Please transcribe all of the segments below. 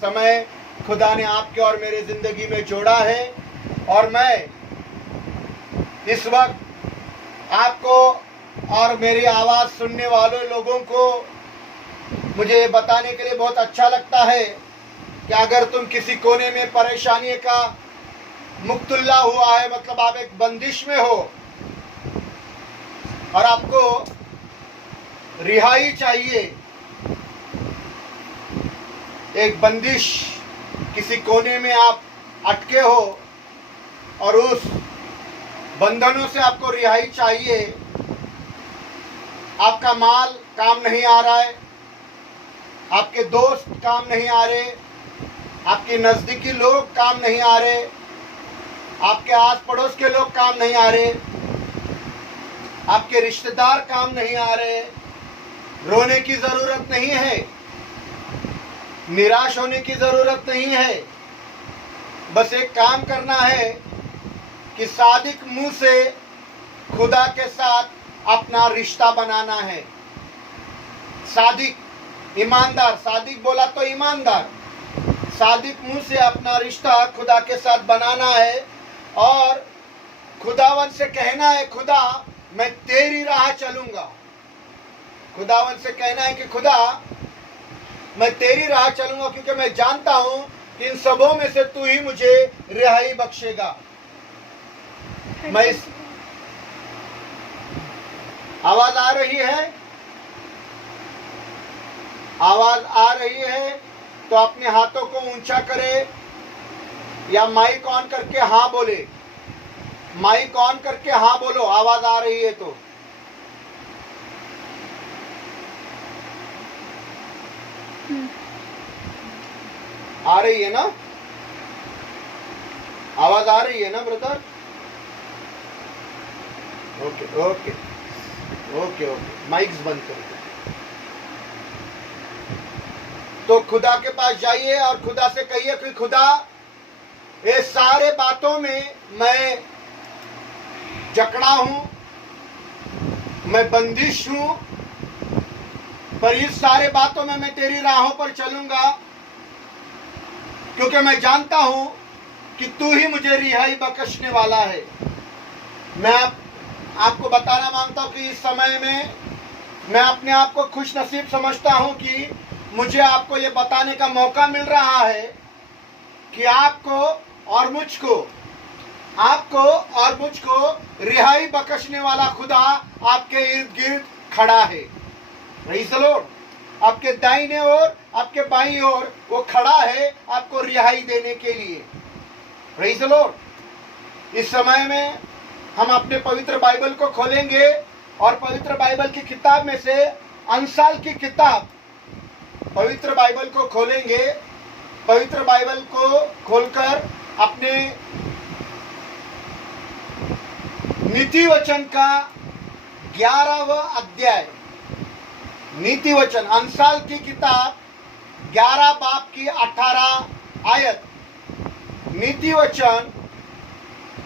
समय खुदा ने आपके और मेरे जिंदगी में जोड़ा है, और मैं इस वक्त आपको और मेरी आवाज़ सुनने वाले लोगों को मुझे बताने के लिए बहुत अच्छा लगता है कि अगर तुम किसी कोने में परेशानी का मुक्तुल्ला हुआ है, मतलब आप एक बंदिश में हो और आपको रिहाई चाहिए, एक बंदिश किसी कोने में आप अटके हो और उस बंधनों से आपको रिहाई चाहिए, आपका माल काम नहीं आ रहा है, आपके दोस्त काम नहीं आ रहे, आपके नज़दीकी लोग काम नहीं आ रहे, आपके आस पड़ोस के लोग काम नहीं आ रहे, आपके रिश्तेदार काम नहीं आ रहे, रोने की ज़रूरत नहीं है, निराश होने की ज़रूरत नहीं है। बस एक काम करना है कि सादिक मुंह से खुदा के साथ अपना रिश्ता बनाना है। सादिक, ईमानदार, सादिक बोला तो ईमानदार, सादिक मुंह से अपना रिश्ता खुदा के साथ बनाना है और खुदावन से कहना है, खुदा मैं तेरी राह चलूंगा। खुदावन से कहना है कि खुदा मैं तेरी राह चलूंगा, क्योंकि मैं जानता हूं कि इन सबों में से तू ही मुझे रिहाई बख्शेगा। मैं इस आवाज आ रही है, आवाज आ रही है तो अपने हाथों को ऊंचा करे या माइक ऑन करके हाँ बोले, माइक ऑन करके हाँ बोलो, आवाज आ रही है तो। आ रही है ना, आवाज आ रही है ना brother? Okay okay okay okay, mics बंद कर दो। तो खुदा के पास जाइए और खुदा से कहिए कि खुदा ये सारे बातों में मैं जकड़ा हूं, मैं बंदिश हूं, पर इस सारे बातों में मैं तेरी राहों पर चलूंगा, क्योंकि मैं जानता हूं कि तू ही मुझे रिहाई बख्शने वाला है। मैं आपको बताना मांगता हूं कि इस समय में मैं अपने आप को खुश नसीब समझता हूं कि मुझे आपको ये बताने का मौका मिल रहा है कि आपको और मुझको रिहाई बख्शने वाला खुदा आपके इर्द गिर्द खड़ा है। Praise the Lord. आपके दाहिने ओर, आपके बाईं ओर वो खड़ा है आपको रिहाई देने के लिए। Praise the Lord. इस समय में हम अपने पवित्र बाइबल को खोलेंगे और पवित्र बाइबल की किताब में से अंसाल की किताब, पवित्र बाइबल को खोलेंगे। पवित्र बाइबल को खोलकर अपने नीति वचन का 11वां अध्याय, नीति वचन, अंसाल की किताब 11 बाब की 18 आयत, नीति वचन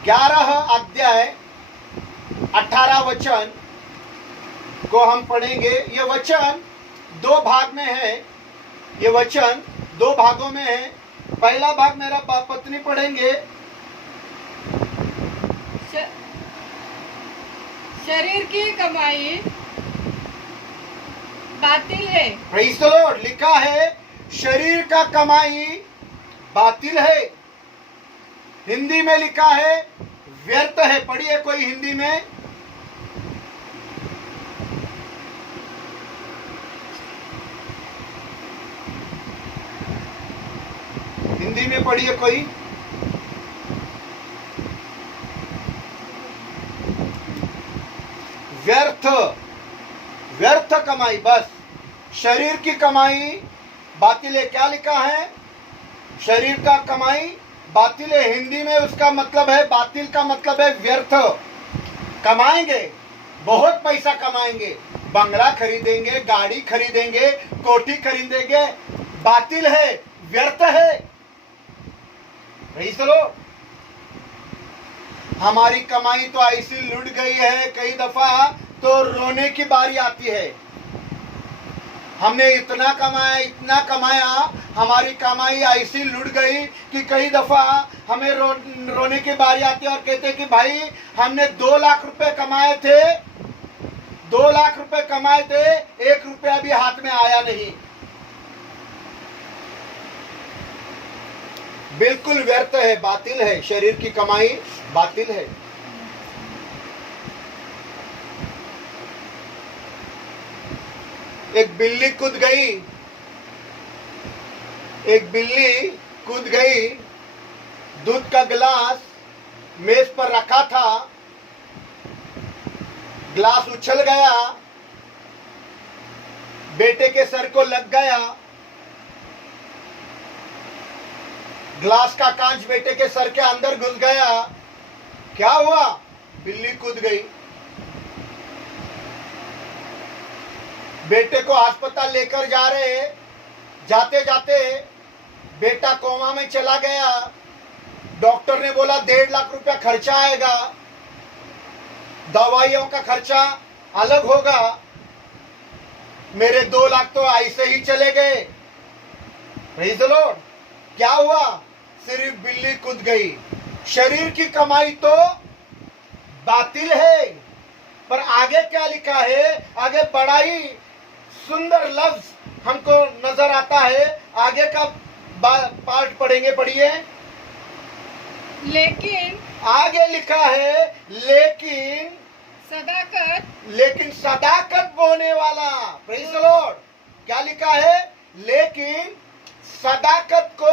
11 अध्याय 18 वचन को हम पढ़ेंगे। ये वचन दो भाग में है, ये वचन दो भागों में है। पहला भाग मेरा पत्नी पढ़ेंगे। शरीर की कमाई बातिल है। Praise the Lord. लिखा है शरीर का कमाई बातिल है। हिंदी में लिखा है व्यर्थ है। पढ़िए कोई हिंदी में। हिंदी में पढ़िए कोई। व्यर्थ, व्यर्थ कमाई, बस शरीर की कमाई बातिल है। क्या लिखा है? शरीर का कमाई बातिल है। हिंदी में उसका मतलब है, बातिल का मतलब है व्यर्थ। कमाएंगे, बहुत पैसा कमाएंगे, बंगला खरीदेंगे, गाड़ी खरीदेंगे, कोठी खरीदेंगे, बातिल है, व्यर्थ है। Praise the Lord. हमारी कमाई तो ऐसी लुट गई है, कई दफा तो रोने की बारी आती है। हमने इतना कमाया, हमारी कमाई ऐसी लुट गई कि कई दफा हमें रोने की बारी आती है और कहते कि भाई हमने 2 लाख रुपए कमाए थे, 2 लाख रुपए कमाए थे, 1 रुपया भी हाथ में आया नहीं। बिल्कुल व्यर्थ है, बातिल है, शरीर की कमाई बातिल है। एक बिल्ली कूद गई, दूध का गिलास मेज पर रखा था, गिलास उछल गया, बेटे के सर को लग गया, गिलास का कांच बेटे के सर के अंदर घुस गया। क्या हुआ? बिल्ली कूद गई। बेटे को अस्पताल लेकर जा रहे, जाते जाते बेटा कोमा में चला गया। डॉक्टर ने बोला 1.5 लाख रुपया खर्चा आएगा, दवाइयों का खर्चा अलग होगा। मेरे 2 लाख तो ऐसे ही चले गए। Praise the Lord. क्या हुआ? सिर्फ बिल्ली कूद गई। शरीर की कमाई तो बातिल है, पर आगे क्या लिखा है? आगे बड़ा ही सुंदर लफ्ज हमको नजर आता है। आगे का पार्ट पढ़ेंगे, पढ़िए। लेकिन आगे लिखा है लेकिन सदाकत बोने वाला। Praise the Lord. क्या लिखा है? लेकिन सदाकत को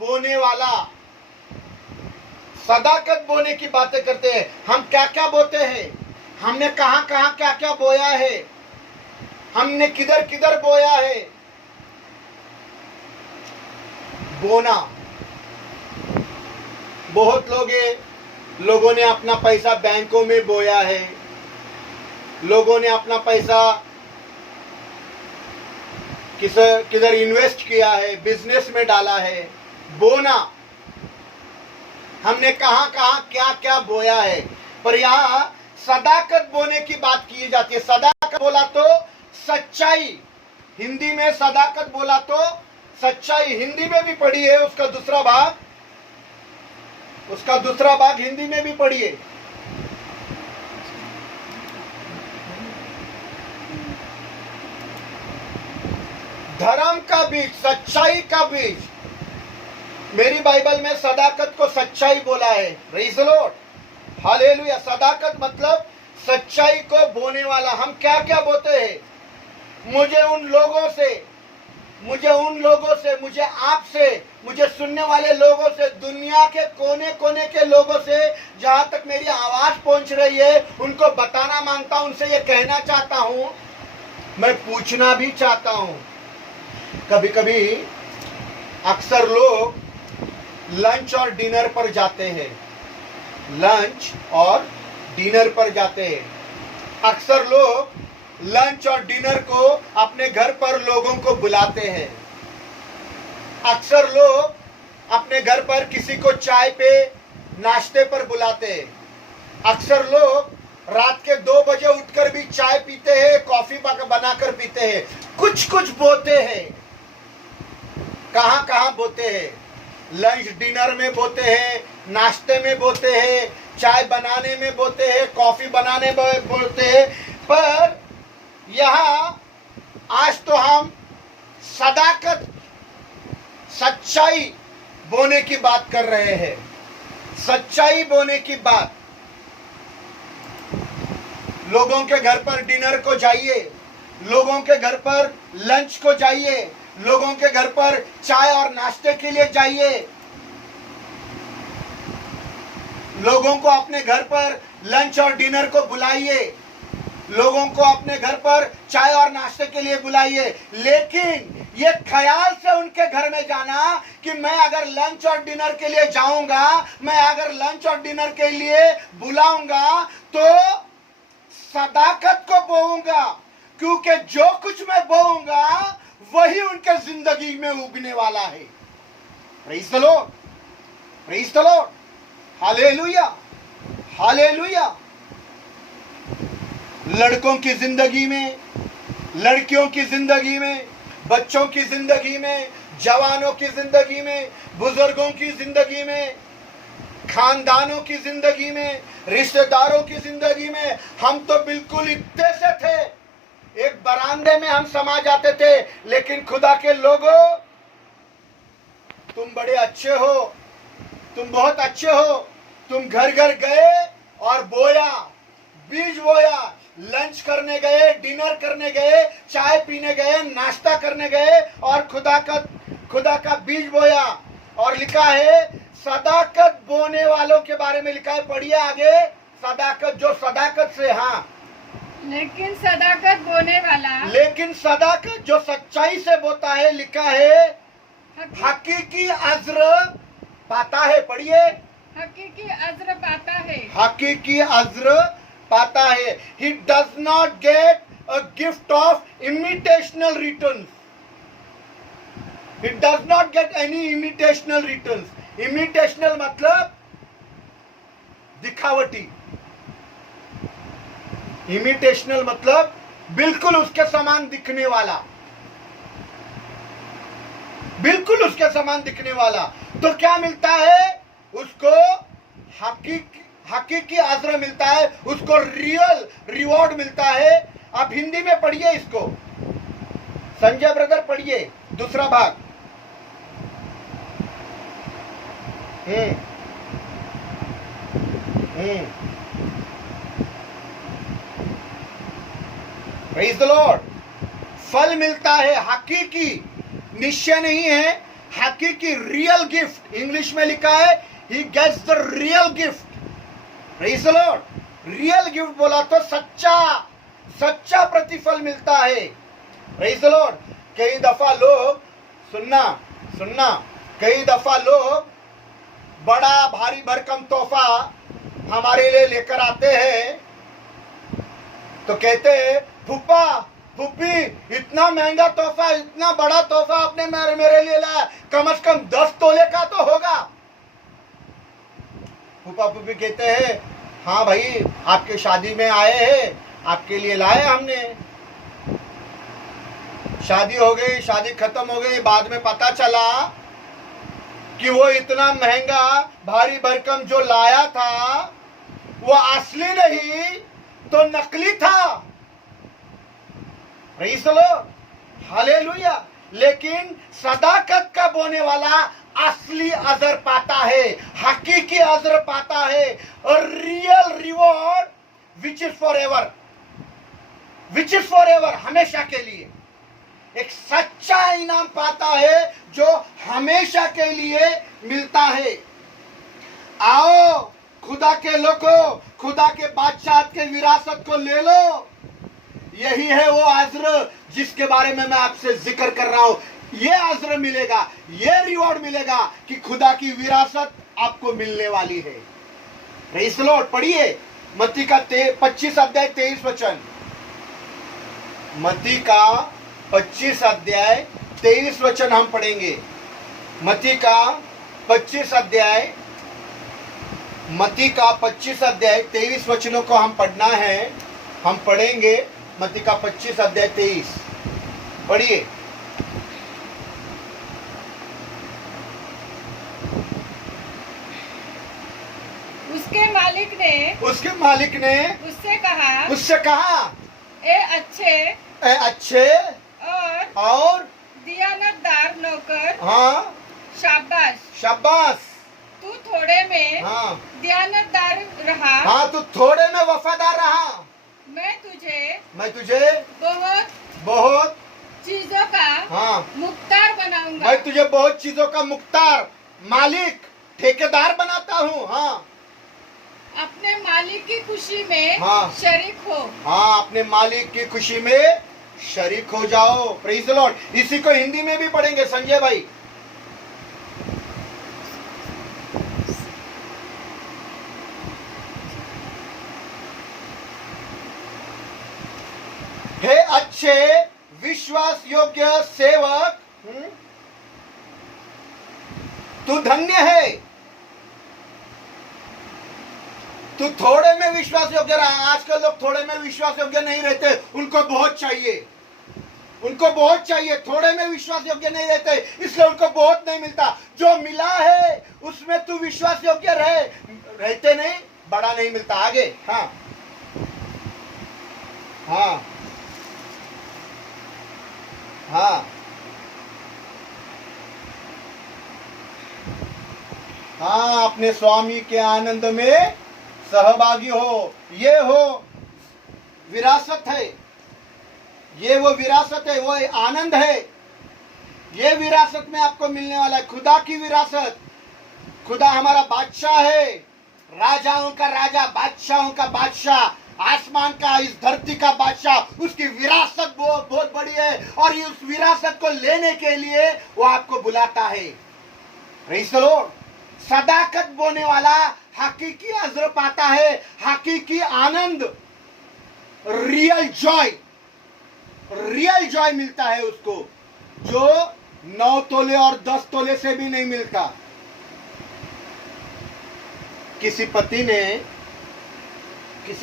बोने वाला। सदाकत बोने की बातें करते हैं। हम क्या क्या बोते हैं? हमने कहां कहां क्या क्या बोया है? हमने किधर किधर बोया है? बोना। बहुत लोगों ने अपना पैसा बैंकों में बोया है, लोगों ने अपना पैसा किधर इन्वेस्ट किया है, बिजनेस में डाला है। बोना, हमने कहां कहां क्या क्या बोया है। पर यहां सदाकत बोने की बात की जाती है। सदाकत बोला तो सच्चाई, हिंदी में सदाकत बोला तो सच्चाई। हिंदी में भी पढ़ी है उसका दूसरा भाग हिंदी में भी पढ़िए। धर्म का बीज, सच्चाई का बीज। मेरी बाइबल में सदाकत को सच्चाई बोला है। Praise the Lord, hallelujah. सदाकत मतलब सच्चाई को बोने वाला। हम क्या क्या बोते हैं? मुझे उन लोगों से, मुझे आपसे, मुझे सुनने वाले लोगों से, दुनिया के कोने कोने के लोगों से, जहां तक मेरी आवाज पहुंच रही है, उनको बताना मांगता हूं, उनसे ये कहना चाहता हूं, मैं पूछना भी चाहता हूं। कभी कभी अक्सर लोग लंच और डिनर पर जाते हैं, लंच और डिनर पर जाते हैं। अक्सर लोग लंच और डिनर को अपने घर पर लोगों को बुलाते हैं। अक्सर लोग अपने घर पर किसी को चाय पे, नाश्ते पर बुलाते हैं। अक्सर लोग रात के 2 बजे उठकर भी चाय पीते हैं, कॉफी बनाकर पीते हैं। कुछ कुछ बोते हैं। कहां कहां बोते हैं? लंच डिनर में बोते हैं, नाश्ते में बोते हैं, चाय बनाने में बोते हैं, कॉफी बनाने में बोते हैं। पर यहां आज तो हम सदाकत, सच्चाई बोने की बात कर रहे हैं। सच्चाई बोने की बात। लोगों के घर पर डिनर को जाइए, लोगों के घर पर लंच को जाइए, लोगों के घर पर चाय और नाश्ते के लिए जाइए। लोगों को अपने घर पर लंच और डिनर को बुलाइए, लोगों को अपने घर पर चाय और नाश्ते के लिए बुलाइए। लेकिन ये ख्याल से उनके घर में जाना कि मैं अगर लंच और डिनर के लिए जाऊंगा, मैं अगर लंच और डिनर के लिए बुलाऊंगा तो सदाकत को बोऊंगा, क्योंकि जो कुछ मैं बोऊंगा वही उनके जिंदगी में उगने वाला है। Praise the Lord, praise the Lord, hallelujah, hallelujah. लड़कों की जिंदगी में लड़कियों की जिंदगी में, बच्चों की जिंदगी में, जवानों की जिंदगी में, बुजुर्गों की जिंदगी में, खानदानों की जिंदगी में, रिश्तेदारों की जिंदगी में। हम तो बिल्कुल इतने से थे, एक बरामदे में हम समा जाते थे, लेकिन खुदा के लोगों, तुम बड़े अच्छे हो, तुम बहुत अच्छे हो। तुम घर घर गए और बोया, बीज बोया, लंच करने गए, डिनर करने गए, चाय पीने गए, नाश्ता करने गए और खुदा का बीज बोया। और लिखा है सदाकत बोने वालों के बारे में लिखा है, पढ़िए आगे। सदाकत, जो सदाकत से, हाँ, लेकिन सदाकत बोने वाला, लेकिन सदाकत जो सच्चाई से बोता है, लिखा है हकीकी अज्र पाता है। पढ़िए, हकीकी अज्र पाता है। हकीकी अज्र पाता है। He does not get a gift of imitational returns. He does not get any imitational returns. Imitational मतलब दिखावटी। Imitational मतलब बिल्कुल उसके समान दिखने वाला, बिल्कुल उसके समान दिखने वाला। तो क्या मिलता है उसको? हकीकी अज्र मिलता है उसको, रियल रिवॉर्ड मिलता है। आप हिंदी में पढ़िए इसको, संजय ब्रदर पढ़िए दूसरा भाग। Praise the Lord. फल मिलता है हकीकी, निश्चय नहीं है, हकीकी रियल गिफ्ट। इंग्लिश में लिखा है he gets the real gift. Praise the Lord. Real gift बोला तो सच्चा प्रतिफल मिलता है। Praise the Lord. कई दफा लोग, सुनना, कई दफा लोग बड़ा भारी भरकम तोहफा हमारे लिए लेकर आते हैं, तो कहते हैं फूफा, फूफी, इतना महंगा तोहफा, इतना बड़ा तोहफा आपने मेरे लिए लाया, कम से कम 10 तोले का तो होगा। फूफा फूफी कहते हैं हाँ भाई, आपके शादी में आए हैं, आपके लिए लाए हमने। शादी हो गई, शादी खत्म हो गई, बाद में पता चला कि वो इतना महंगा भारी भरकम जो लाया था वो असली नहीं तो नकली था। Praise the Lord, hallelujah. लेकिन सदाकत का बोने वाला असली अजर पाता है, हकीकी अजर पाता है, और real reward which is for ever, हमेशा के लिए एक सच्चा इनाम पाता है जो हमेशा के लिए मिलता है। आओ खुदा के लोगों, खुदा के बादशाह के विरासत को ले लो। यही है वो अज्र जिसके बारे में मैं आपसे जिक्र कर रहा हूं। ये अज्र मिलेगा, ये रिवॉर्ड मिलेगा कि खुदा की विरासत आपको मिलने वाली है। Praise the Lord. पढ़िए मत्ती का 25 अध्याय 23 वचन। मत्ती का 25 अध्याय 23 वचन हम पढ़ेंगे। मत्ती का 25 अध्याय 23 वचनों को हम पढ़ना है। हम पढ़ेंगे मत्ती का 25 अध्याय 23। पढ़िए। उसके मालिक ने उससे कहा ए अच्छे और दियानतदार नौकर, हाँ, शाबाश, तू थोड़े में हाँ, दियानतदार रहा, हाँ, तू थोड़े में वफादार रहा, मैं तुझे बहुत चीजों का हाँ, मुख्तार बनाऊंगा। मैं तुझे बहुत चीजों का मुख्तार, मालिक, ठेकेदार बनाता हूँ। हाँ, अपने मालिक की खुशी में हाँ, शरीक हो। हाँ, अपने मालिक की खुशी में शरीक हो जाओ। Praise the Lord. इसी को हिंदी में भी पढ़ेंगे संजय भाई। हे अच्छे विश्वास योग्य सेवक, तू धन्य है, तू थोड़े में विश्वास योग्य रहा। आजकल लोग थोड़े में विश्वास योग्य नहीं रहते, उनको बहुत चाहिए। उनको बहुत चाहिए, थोड़े में विश्वास योग्य नहीं रहते, इसलिए उनको बहुत नहीं मिलता। जो मिला है उसमें तू विश्वास योग्य रहते नहीं, बड़ा नहीं मिलता। आगे, हाँ हाँ हाँ हाँ, अपने स्वामी के आनंद में सहभागी हो। ये हो विरासत है, ये वो विरासत है, वो आनंद है। ये विरासत में आपको मिलने वाला है, खुदा की विरासत। खुदा हमारा बादशाह है, राजाओं का राजा, बादशाहों का बादशाह, आसमान का, इस धरती का बादशाह। उसकी विरासत बहुत बड़ी है, और ये उस विरासत को लेने के लिए वो आपको बुलाता है। Praise the Lord. सदाकत बोने वाला हकीकी अज़्र पाता है, हकीकी आनंद, रियल जॉय मिलता है उसको, जो 9 तोले और 10 तोले से भी नहीं मिलता। किसी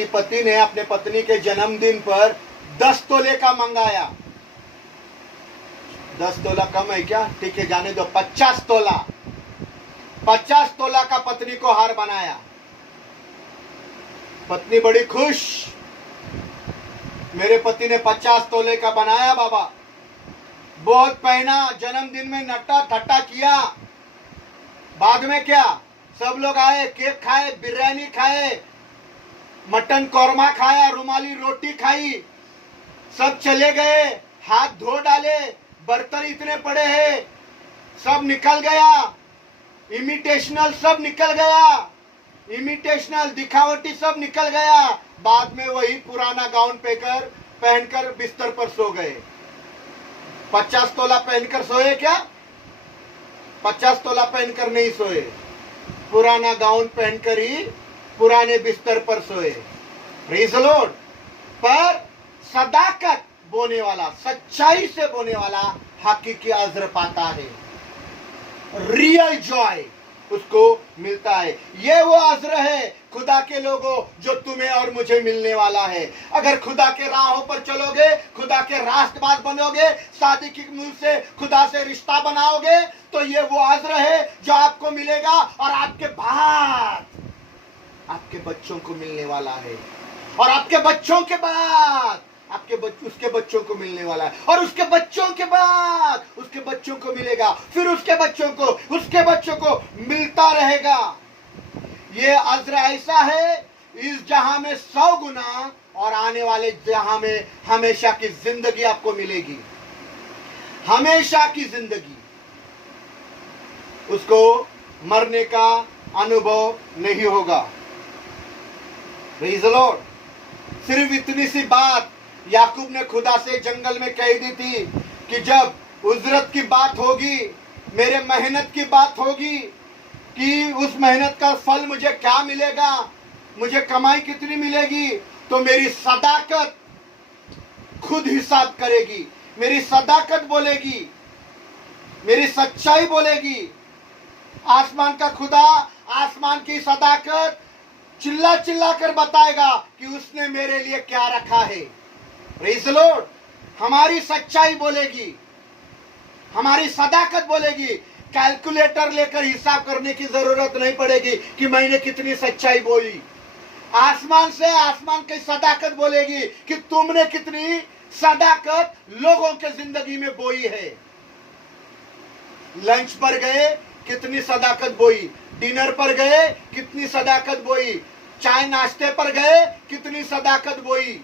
पति ने अपने पत्नी के जन्मदिन पर 10 तोले का मंगाया। 10 तोला कम है क्या? ठीक है, जाने दो। 50 तोला का पत्नी को हार बनाया। पत्नी बड़ी खुश, मेरे पति ने 50 तोले का बनाया बाबा। बहुत पहना, जन्मदिन में नट्टा थट्टा किया। बाद में क्या, सब लोग आए, केक खाए, बिरयानी खाए, मटन कौरमा खाया, रुमाली रोटी खाई, सब चले गए, हाथ धो डाले, बर्तन इतने पड़े हैं, सब निकल गया। इमिटेशनल सब निकल गया, इमिटेशनल दिखावटी सब निकल गया। बाद में वही पुराना गाउन पहनकर बिस्तर पर सो गए। 50 तोला पहनकर सोए क्या? 50 तोला पहनकर नहीं सोए, पुराना गाउन पहनकर ही पुराने बिस्तर पर सोए। Praise the Lord. पर सदाकत बोने वाला, सच्चाई से बोने वाला हकीकी अज़्र पाता है, रियल जॉय उसको मिलता है। ये वो अज़्र है खुदा के लोगों जो तुम्हें और मुझे मिलने वाला है। अगर खुदा के राहों पर चलोगे, खुदा के रास्तबाज बनोगे, शादी की मुंह से खुदा से रिश्ता बनाओगे, तो ये वो अज़्र है जो आपको मिलेगा, और आपके बाद आपके बच्चों को मिलने वाला है, और आपके बच्चों के बाद उसके बच्चों को मिलने वाला है, और उसके बच्चों के बाद उसके बच्चों को मिलेगा, फिर उसके बच्चों को मिलता रहेगा। ये अज़्र ऐसा है, इस जहां में 100 गुना, और आने वाले जहां में हमेशा की जिंदगी आपको मिलेगी, हमेशा की जिंदगी। उसको मरने का अनुभव नहीं होगा। Praise the Lord. सिर्फ इतनी सी बात याकूब ने खुदा से जंगल में कह दी थी कि जब उजरत की बात होगी, मेरे मेहनत की बात होगी, कि उस मेहनत का फल मुझे क्या मिलेगा, मुझे कमाई कितनी मिलेगी, तो मेरी सदाकत खुद हिसाब करेगी, मेरी सदाकत बोलेगी, मेरी सच्चाई बोलेगी। आसमान का खुदा, आसमान की सदाकत चिल्ला चिल्ला कर बताएगा कि उसने मेरे लिए क्या रखा है। Praise the Lord. हमारी सच्चाई बोलेगी, हमारी सदाकत बोलेगी। कैलकुलेटर लेकर हिसाब करने की जरूरत नहीं पड़ेगी कि मैंने कितनी सच्चाई बोली। आसमान से आसमान की सदाकत बोलेगी कि तुमने कितनी सदाकत लोगों के जिंदगी में बोई है। लंच पर गए, कितनी सदाकत बोई, डिनर पर गए, कितनी सदाकत बोई, चाय नाश्ते पर गए, कितनी सदाकत बोई।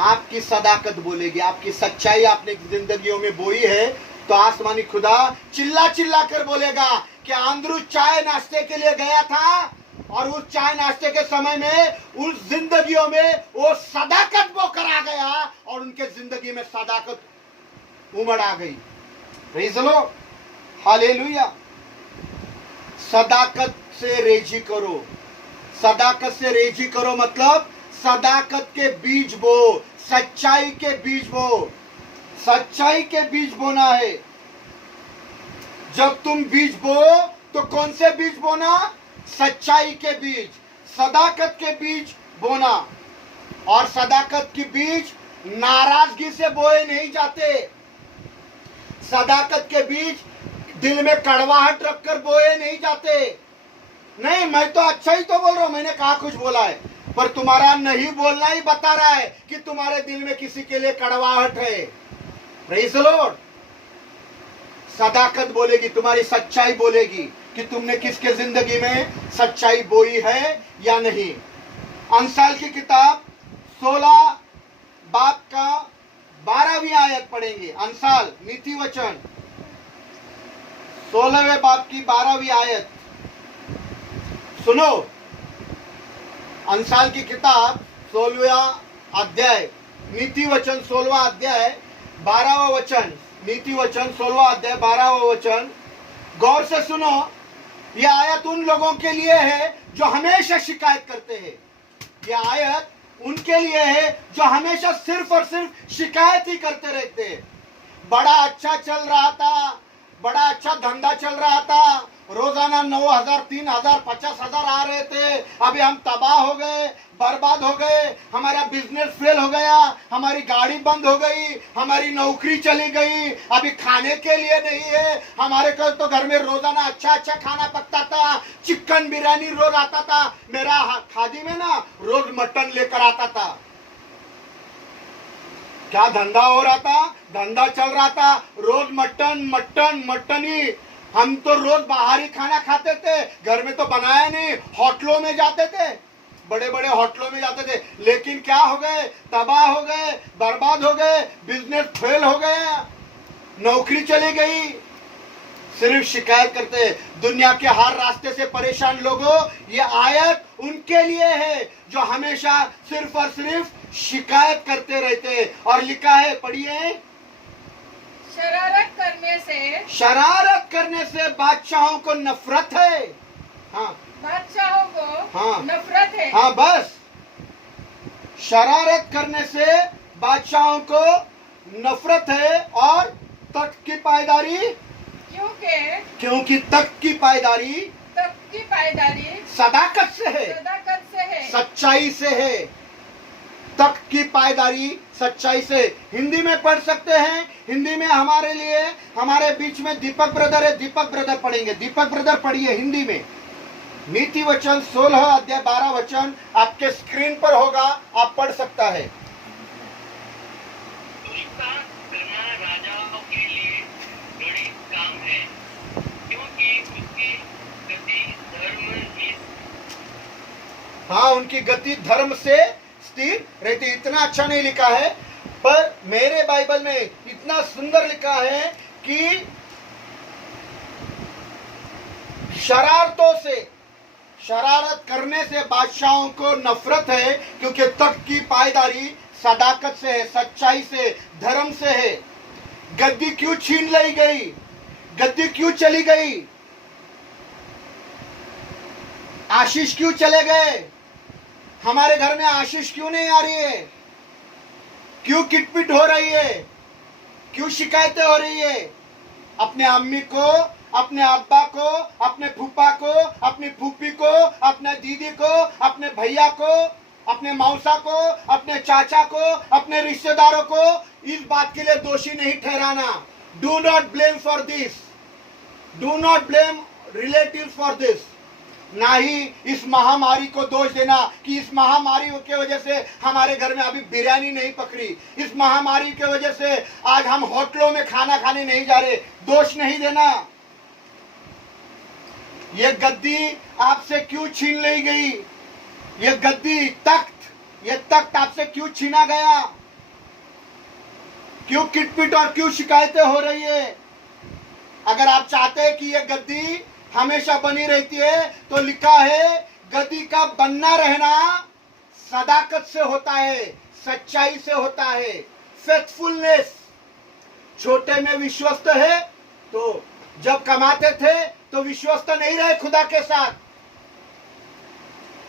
आपकी सदाकत बोलेगी, आपकी सच्चाई आपने जिंदगियों में बोई है, तो आसमानी खुदा चिल्ला चिल्ला कर बोलेगा कि आंद्रू चाय नाश्ते के लिए गया था, और उस चाय नाश्ते के समय में उस जिंदगियों में वो सदाकत बोकर आ गया, और उनके जिंदगी में सदाकत उमड़ आ गई। Praise the Lord. हालेलुया। सदाकत से रेजी करो, सदाकत से रेजी करो मतलब सदाकत के बीज बो, सच्चाई के बीज बो, सच्चाई के बीज बोना है। जब तुम बीज बो तो कौन से बीज बोना? सच्चाई के बीज, सदाकत के बीज बोना। और सदाकत की बीज नाराजगी से बोए नहीं जाते। सदाकत के बीज दिल में कड़वाहट रखकर बोए नहीं जाते। नहीं, मैं तो अच्छा ही तो बोल रहा हूं, मैंने कहा कुछ बोला है, पर तुम्हारा नहीं बोलना ही बता रहा है कि तुम्हारे दिल में किसी के लिए कड़वाहट है। Praise the Lord. सदाकत बोलेगी, तुम्हारी सच्चाई बोलेगी कि तुमने किसके जिंदगी में सच्चाई बोई है या नहीं। अंसाल की किताब 16 बाब का 12वीं आयत पढ़ेंगे। अंसाल नीति वचन 16वें बाब की 12वीं आयत सुनो। अंसाल की किताब 16वां अध्याय, नीति वचन 16वां अध्याय 12वां वचन। नीति वचन 16वां अध्याय 12वां वचन, गौर से सुनो। यह आयत उन लोगों के लिए है जो हमेशा शिकायत करते हैं। यह आयत उनके लिए है जो हमेशा सिर्फ और सिर्फ शिकायत ही करते रहते हैं। बड़ा अच्छा चल रहा था, बड़ा अच्छा धंधा चल रहा था, रोजाना 9,000, 3,000, 50,000 आ रहे थे। अभी हम तबाह हो गए, बर्बाद हो गए, हमारा बिजनेस फेल हो गया, हमारी गाड़ी बंद हो गई, हमारी नौकरी चली गई, अभी खाने के लिए नहीं है। हमारे को तो घर में रोजाना अच्छा अच्छा खाना पकता था, चिकन बिरयानी रोज आता था। मेरा खादी में ना रोज मटन लेकर आता था। क्या धंधा हो रहा था? धंधा चल रहा था, रोज मटन मटन मटन ही। हम तो रोज बाहर ही खाना खाते थे, घर में तो बनाया नहीं, होटलों में जाते थे, बड़े बड़े होटलों में जाते थे। लेकिन क्या हो गए? तबाह हो गए, बर्बाद हो गए, बिजनेस फेल हो गया, नौकरी चली गई। सिर्फ शिकायत करते हैं। दुनिया के हर रास्ते से परेशान लोगों, ये आयत उनके लिए है जो हमेशा सिर्फ और सिर्फ शिकायत करते रहते हैं। और लिखा है, पढ़िए, शरारत करने से बादशाहों को नफरत है। हाँ, बादशाहों को हाँ, नफरत है। हाँ, बस शरारत करने से बादशाहों को नफरत है। और तख्त की पायदारी, क्योंकि तख्त की पायदारी सदाकत से है, सच्चाई से है। तख्त की पायदारी सच्चाई से। हिंदी में पढ़ सकते हैं। हिंदी में हमारे लिए, हमारे बीच में दीपक ब्रदर है, दीपक ब्रदर पढ़ेंगे। दीपक ब्रदर पढ़िए हिंदी में। नीति वचन 16 अध्याय 12 वचन आपके स्क्रीन पर होगा, आप पढ़ सकता है। उसका करना राजाओं के लिए गणित काम है, क्योंकि उसकी गति धर्म ही। हाँ, उनकी गति धर्म से स्थिर रहती। इतना अच्छा नहीं लिखा है, पर मेरे बाइबल में इतना सुंदर लिखा है कि शरारतों से, शरारत करने से बादशाहों को नफरत है, क्योंकि तख्त की पायदारी सदाकत से है, सच्चाई से, धर्म से है। गद्दी क्यों छीन ली गई? गद्दी क्यों चली गई? आशीष क्यों चले गए? हमारे घर में आशीष क्यों नहीं आ रही है? क्यों किटपिट हो रही है? क्यों शिकायतें हो रही है? अपने अम्मी को, अपने अब्बा को, अपने फूफा को, अपनी फूफी को, अपने दीदी को, अपने भैया को, अपने मौसा को, अपने चाचा को, अपने रिश्तेदारों को इस बात के लिए दोषी नहीं ठहराना। Do not blame for this, do not blame relative for this. ना ही इस महामारी को दोष देना कि इस महामारी की वजह से हमारे घर में अभी बिरयानी नहीं पकड़ी, इस महामारी की वजह से आज हम होटलों में खाना खाने नहीं जा रहे। दोष नहीं देना। ये गद्दी आपसे क्यों छीन ली गई? ये गद्दी, तख्त, ये तख्त आपसे क्यों छीना गया? क्यों किटपिट और क्यों शिकायतें हो रही है? अगर आप चाहते हैं कि ये गद्दी हमेशा बनी रहती है, तो लिखा है गद्दी का बनना रहना सदाकत से होता है, सच्चाई से होता है, फेथफुलनेस। छोटे में विश्वस्त है, तो जब कमाते थे तो विश्वस्त नहीं रहे खुदा के साथ।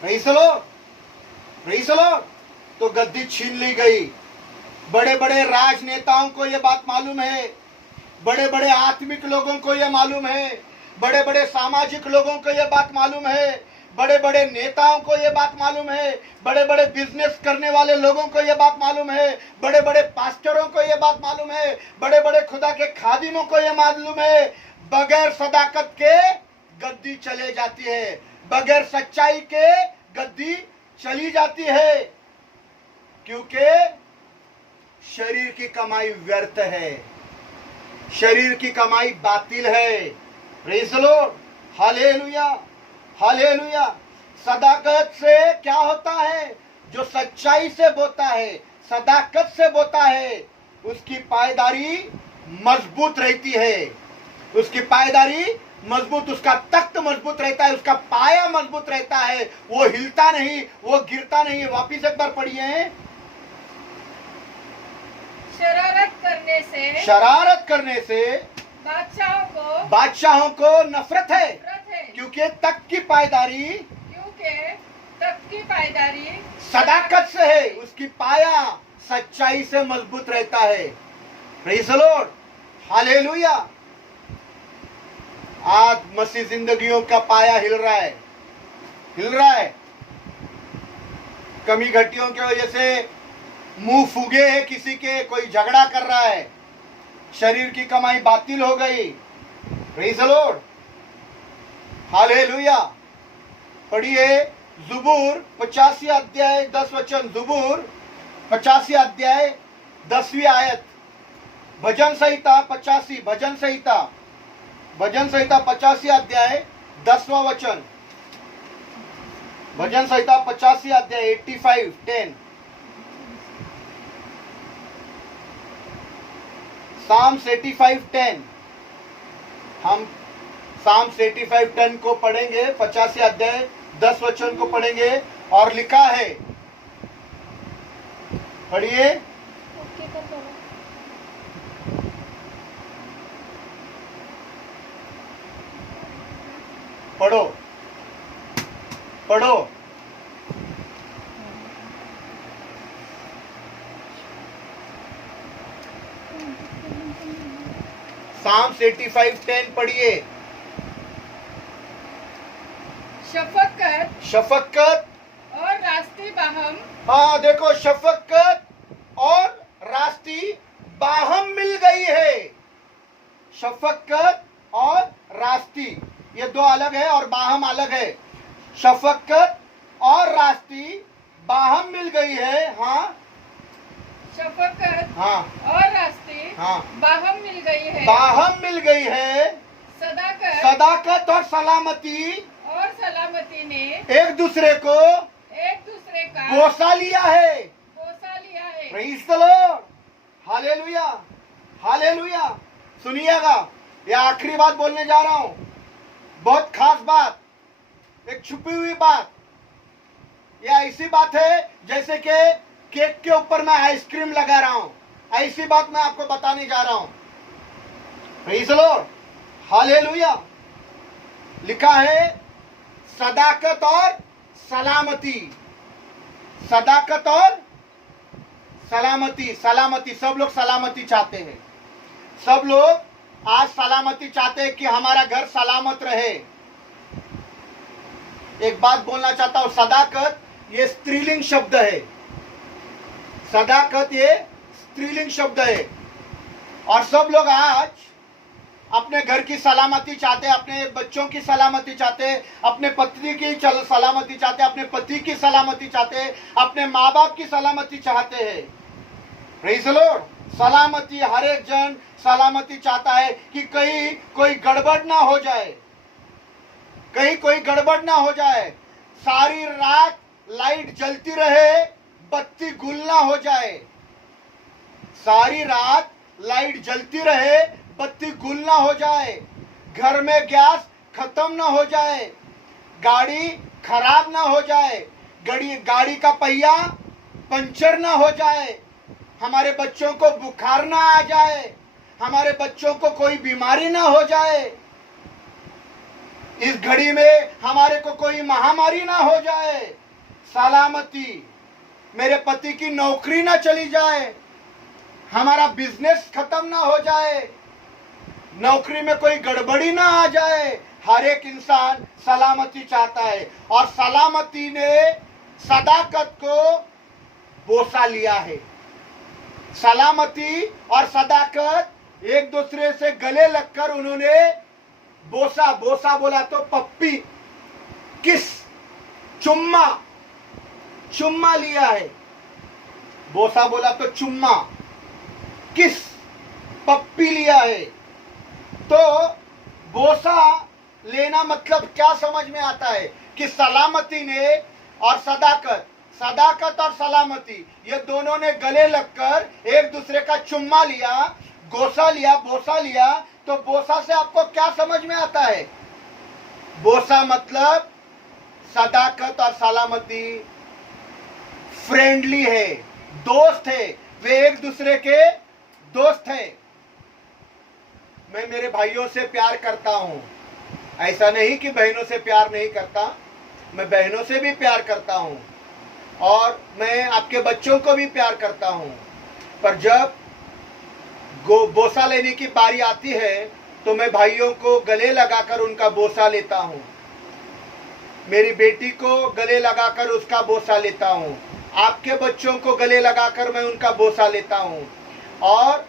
Praise the Lord, praise the Lord. तो गद्दी छीन ली गई। बड़े बड़े राजनेताओं को यह बात मालूम है, बड़े बड़े आत्मिक लोगों को यह मालूम है, बड़े बड़े सामाजिक लोगों को यह बात मालूम है। बड़े बड़े नेताओं को ये बात मालूम है, बड़े बड़े बिजनेस करने वाले लोगों को ये बात मालूम है, बड़े बड़े पास्टरों को ये बात मालूम है, बड़े बड़े खुदा के खादिमों को ये मालूम है, बगैर सदाकत के गद्दी चले जाती है, बगैर सच्चाई के गद्दी चली जाती है, क्योंकि शरीर की कमाई व्यर्थ है, शरीर की कमाई बातिल है। Praise the Lord, hallelujah, hallelujah. सदाकत से क्या होता है? जो सच्चाई से बोता है, सदाकत से बोता है, उसकी पायदारी मजबूत रहती है, उसकी पायदारी मजबूत, उसका तख्त मजबूत रहता है, उसका पाया मजबूत रहता है, वो हिलता नहीं, वो गिरता नहीं। वापिस एक बार पढ़िए। शरारत करने से बादशाहों को नफरत है, क्योंकि तख्त की पायदारी सदाकत से है, उसकी पाया सच्चाई से मजबूत रहता है। Praise the Lord, hallelujah. आज मसीह जिंदगियों का पाया हिल रहा है, हिल रहा है। कमी घटियों की वजह से मुंह फूगे है किसी के, कोई झगड़ा कर रहा है, शरीर की कमाई बातिल हो गई। Praise the Lord, hallelujah. पढ़िए ज़ुबूर 85 अध्याय 10 वचन, ज़ुबूर 85 अध्याय 10वीं आयत, भजन संहिता 85, भजन संहिता 85 अध्याय 10वां वचन, भजन संहिता 85 अध्याय 85:10। साम्स 85:10। हम साम्स 85:10 को पढ़ेंगे, 85 अध्याय 10 वचन को पढ़ेंगे, और लिखा है, पढ़िए। पढ़ो पढ़ो। साम्स 85:10 पढ़िए। शफकत और रास्ती बाहम। हाँ देखो, शफकत और रास्ती बाहम मिल गई है। शफकत और रास्ती ये दो अलग है और बाहम अलग है। शफकत और रास्ती बाहम मिल गई है। हाँ, शफकत हाँ और रास्ती हाँ बाहम मिल गई है। बाहम मिल गई है। सदाकत और सलामती ने एक दूसरे का बोसा लिया है। Praise the Lord, hallelujah, hallelujah. सुनिएगा, ये आखिरी बात बोलने जा रहा हूं, बहुत खास बात, एक छुपी हुई बात। यह ऐसी बात है जैसे कि केक के ऊपर मैं आइसक्रीम लगा रहा हूं, ऐसी बात मैं आपको बताने जा रहा हूं। Praise the Lord, hallelujah. लिखा है सदाकत और सलामती, सदाकत और सलामती। सलामती, सब लोग सलामती चाहते हैं, सब लोग आज सलामती चाहते हैं कि हमारा घर सलामत रहे। एक बात बोलना चाहता हूं, सदाकत ये स्त्रीलिंग शब्द है, सदाकत ये स्त्रीलिंग शब्द है। और सब लोग आज अपने घर की सलामती चाहते हैं, अपने बच्चों की सलामती चाहते हैं, अपने पत्नी की सलामती चाहते हैं, अपने पति की सलामती चाहते हैं, अपने माँ बाप की सलामती चाहते हैं। प्रेज़ द लॉर्ड, सलामती, हर एक जन सलामती चाहता है कि कहीं कोई गड़बड़ ना हो जाए, कहीं कोई गड़बड़ ना हो जाए। सारी रात लाइट जलती रहे, बत्ती गुल ना हो जाए, सारी रात लाइट जलती रहे, बत्ती गुल ना हो जाए, घर में गैस खत्म ना हो जाए, गाड़ी खराब ना हो जाए, गाड़ी का पहिया पंचर ना हो जाए, हमारे बच्चों को बुखार ना आ जाए, हमारे बच्चों को कोई बीमारी ना हो जाए, इस घड़ी में हमारे को कोई महामारी ना हो जाए, सलामती, मेरे पति की नौकरी ना चली जाए, हमारा बिजनेस खत्म ना हो जाए, नौकरी में कोई गड़बड़ी ना आ जाए, हर एक इंसान सलामती चाहता है, और सलामती ने सदाकत को बोसा लिया है। सलामती और सदाकत एक दूसरे से गले लगकर उन्होंने बोसा, बोसा बोला तो पप्पी, किस, चुम्मा, चुम्मा लिया है। बोसा बोला तो चुम्मा, किस, पप्पी लिया है। तो बोसा लेना मतलब क्या समझ में आता है कि सलामती ने और सदाकत, सदाकत और सलामती ये दोनों ने गले लगकर एक दूसरे का चुम्मा लिया, गोसा लिया, बोसा लिया। तो बोसा से आपको क्या समझ में आता है? बोसा मतलब सदाकत और सलामती फ्रेंडली है, दोस्त है, वे एक दूसरे के दोस्त हैं। मैं मेरे भाइयों से प्यार करता हूं, ऐसा नहीं कि बहनों से प्यार नहीं करता, मैं बहनों से भी प्यार करता हूं और मैं आपके बच्चों को भी प्यार करता हूं। पर जब बोसा लेने की बारी आती है तो मैं भाइयों को गले लगाकर उनका बोसा लेता हूं, मेरी बेटी को गले लगाकर उसका बोसा लेता हूं, आपके बच्चों को गले लगाकर मैं उनका बोसा लेता हूं, और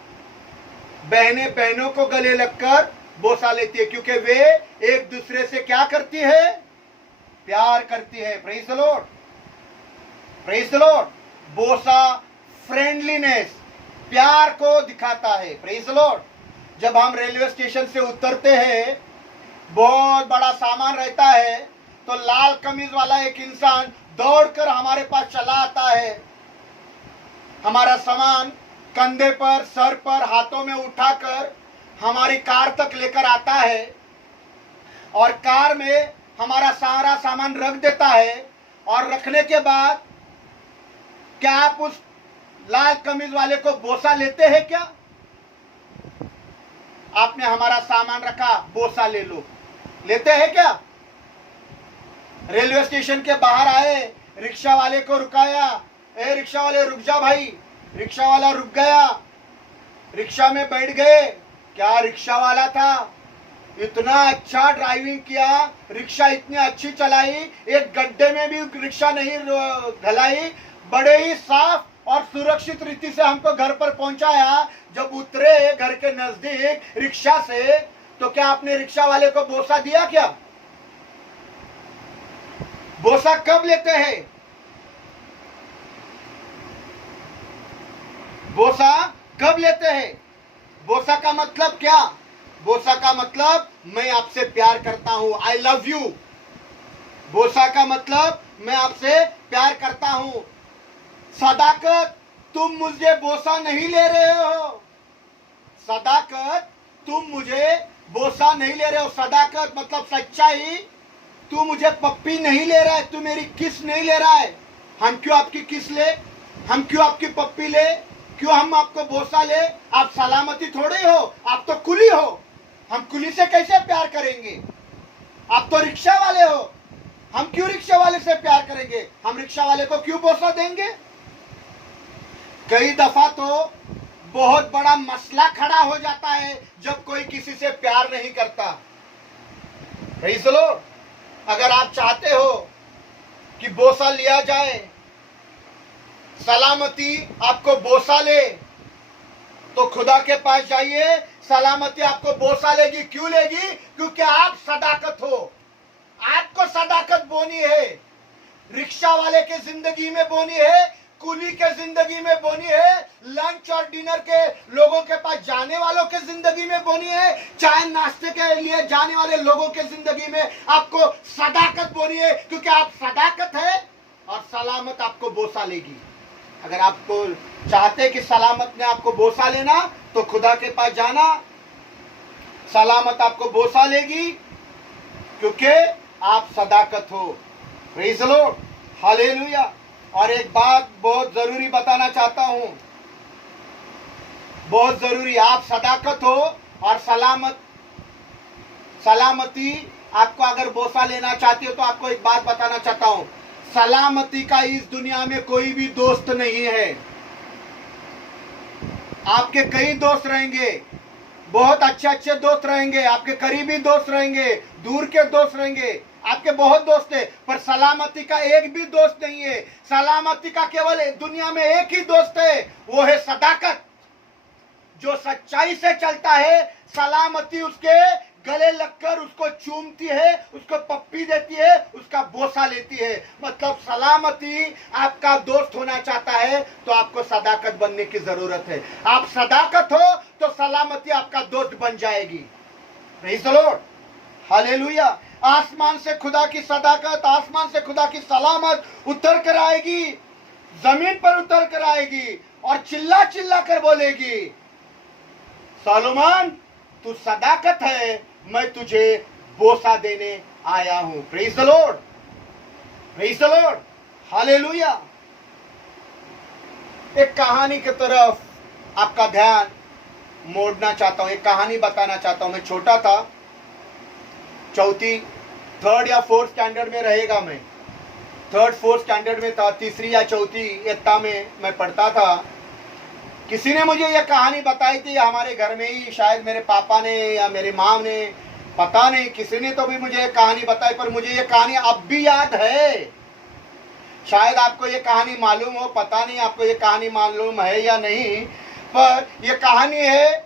बहनें बहनों को गले लगकर बोसा लेती है, क्योंकि वे एक दूसरे से क्या करती है? प्यार करती है। Praise the Lord, praise the Lord. बोसा फ्रेंडलीनेस, प्यार को दिखाता है। Praise the Lord. जब हम रेलवे स्टेशन से उतरते हैं, बहुत बड़ा सामान रहता है, तो लाल कमीज वाला एक इंसान दौड़कर हमारे पास चला आता है, हमारा सामान कंधे पर, सर पर, हाथों में उठाकर हमारी कार तक लेकर आता है, और कार में हमारा सारा सामान रख देता है। और रखने के बाद क्या आप उस लाल कमीज वाले को बोसा लेते हैं क्या? आपने हमारा सामान रखा, बोसा ले लो, लेते हैं क्या? रेलवे स्टेशन के बाहर आए, रिक्शा वाले को रुकाया, ए रिक्शा वाले रुक जा भाई। रिक्शा वाला रुक गया, रिक्शा में बैठ गए। क्या रिक्शा वाला था, इतना अच्छा ड्राइविंग किया, रिक्शा इतनी अच्छी चलाई, एक गड्ढे में भी रिक्शा नहीं ढलाई, बड़े ही साफ और सुरक्षित रीति से हमको घर पर पहुंचाया। जब उतरे घर के नजदीक रिक्शा से, तो क्या आपने रिक्शा वाले को बोसा दिया क्या? बोसा कब लेते हैं? बोसा कब लेते हैं? बोसा का मतलब क्या? बोसा का मतलब मैं आपसे प्यार करता हूं, आई लव यू। बोसा का मतलब मैं आपसे प्यार करता हूं। सदाकत, तुम मुझे बोसा नहीं ले रहे हो। सदाकत, तुम मुझे बोसा नहीं ले रहे हो। सदाकत मतलब सच्चाई, तू मुझे पप्पी नहीं ले रहा है, तू मेरी किस नहीं ले रहा है। हम क्यों आपकी किस ले, हम क्यों आपकी पप्पी ले, क्यों हम आपको बोसा ले? आप सलामती थोड़े हो, आप तो कुली हो। हम कुली से कैसे प्यार करेंगे? आप तो रिक्शा वाले हो, हम क्यों रिक्शा वाले से प्यार करेंगे? हम रिक्शा वाले को क्यों बोसा देंगे? कई दफा तो बहुत बड़ा मसला खड़ा हो जाता है जब कोई किसी से प्यार नहीं करता। Praise the Lord. अगर आप चाहते हो कि बोसा लिया जाए, सलामती आपको बोसा ले, तो खुदा के पास जाइए, सलामती आपको बोसा लेगी। क्यों लेगी? क्योंकि आप सदाकत हो, आपको सदाकत बोनी है। रिक्शा वाले के जिंदगी में बोनी है, कुली के जिंदगी में बोनी है, लंच और डिनर के लोगों के पास जाने वालों के जिंदगी में बोनी है, चाय नाश्ते के लिए जाने वाले लोगों के जिंदगी में आपको सदाकत बोनी है, क्योंकि आप सदाकत है और सलामत आपको बोसा लेगी। अगर आपको चाहते कि सलामत ने आपको बोसा लेना, तो खुदा के पास जाना, सलामत आपको बोसा लेगी, क्योंकि आप सदाकत हो। Praise the Lord, hallelujah. और एक बात बहुत जरूरी बताना चाहता हूं, बहुत जरूरी, आप सदाकत हो और सलामती आपको अगर बोसा लेना चाहती हो, तो आपको एक बात बताना चाहता हूं, सलामती का इस दुनिया में कोई भी दोस्त नहीं है। आपके कई दोस्त रहेंगे, बहुत अच्छे अच्छे दोस्त रहेंगे, आपके करीबी दोस्त रहेंगे, दूर के दोस्त रहेंगे, आपके बहुत दोस्त है, पर सलामती का एक भी दोस्त नहीं है। सलामती का केवल दुनिया में एक ही दोस्त है, वो है सदाकत। जो सच्चाई से चलता है, सलामती उसके गले लगकर उसको चूमती है, उसको पप्पी देती है, उसका बोसा लेती है। मतलब सलामती आपका दोस्त होना चाहता है तो आपको सदाकत बनने की जरूरत है। आप सदाकत हो तो सलामती आपका दोस्त बन जाएगी। Praise the Lord, hallelujah. आसमान से खुदा की सदाकत, आसमान से खुदा की सलामत उतर कर आएगी, जमीन पर उतर कर आएगी और चिल्ला चिल्ला कर बोलेगी, सोलोमन तू सदाकत है, मैं तुझे बोसा देने आया हूं। Praise the Lord, praise the Lord, hallelujah. एक कहानी की तरफ आपका ध्यान मोड़ना चाहता हूं, एक कहानी बताना चाहता हूं। मैं छोटा था, थर्ड या फोर्थ स्टैंडर्ड में रहेगा, मैं थर्ड फोर्थ स्टैंडर्ड में था, तीसरी या चौथी इयत्ता में मैं पढ़ता था। किसी ने मुझे यह कहानी बताई थी, हमारे घर में ही, शायद मेरे पापा ने या मेरी माँ ने, पता नहीं, किसी ने तो भी मुझे यह कहानी बताई, पर मुझे यह कहानी अब भी याद है। शायद आपको यह कहानी मालूम हो, पता नहीं आपको यह कहानी मालूम है या नहीं, पर यह कहानी है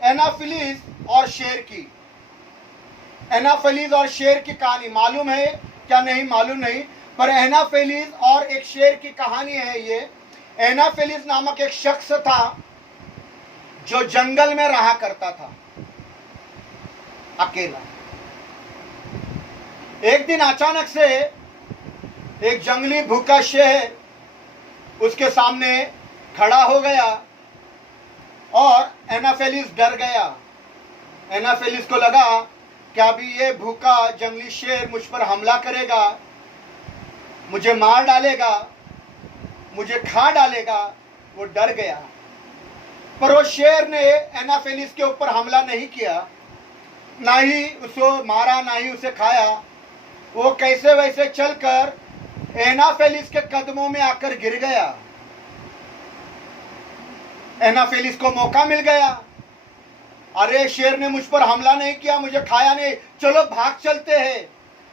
एनाफिलिस और शेर की। एनाफिलिस और शेर की कहानी मालूम है क्या? नहीं मालूम नहीं, पर एनाफिलिस और एक शेर की कहानी है ये। एनाफिलिस नामक एक शख्स था जो जंगल में रहा करता था अकेला। एक दिन अचानक से एक जंगली भूखा शेर उसके सामने खड़ा हो गया और एनाफिलिस डर गया। एनाफिलिस को लगा कि अभी ये भूखा जंगली शेर मुझ पर हमला करेगा, मुझे मार डालेगा, मुझे खा डालेगा। वो डर गया, पर वो शेर ने एनाफिलिस के ऊपर हमला नहीं किया, ना ही उसको मारा, ना ही उसे खाया। वो कैसे वैसे चलकर एनाफिलिस के कदमों में आकर गिर गया। एनाफिलिस को मौका मिल गया, अरे शेर ने मुझ पर हमला नहीं किया, मुझे खाया नहीं, चलो भाग चलते हैं,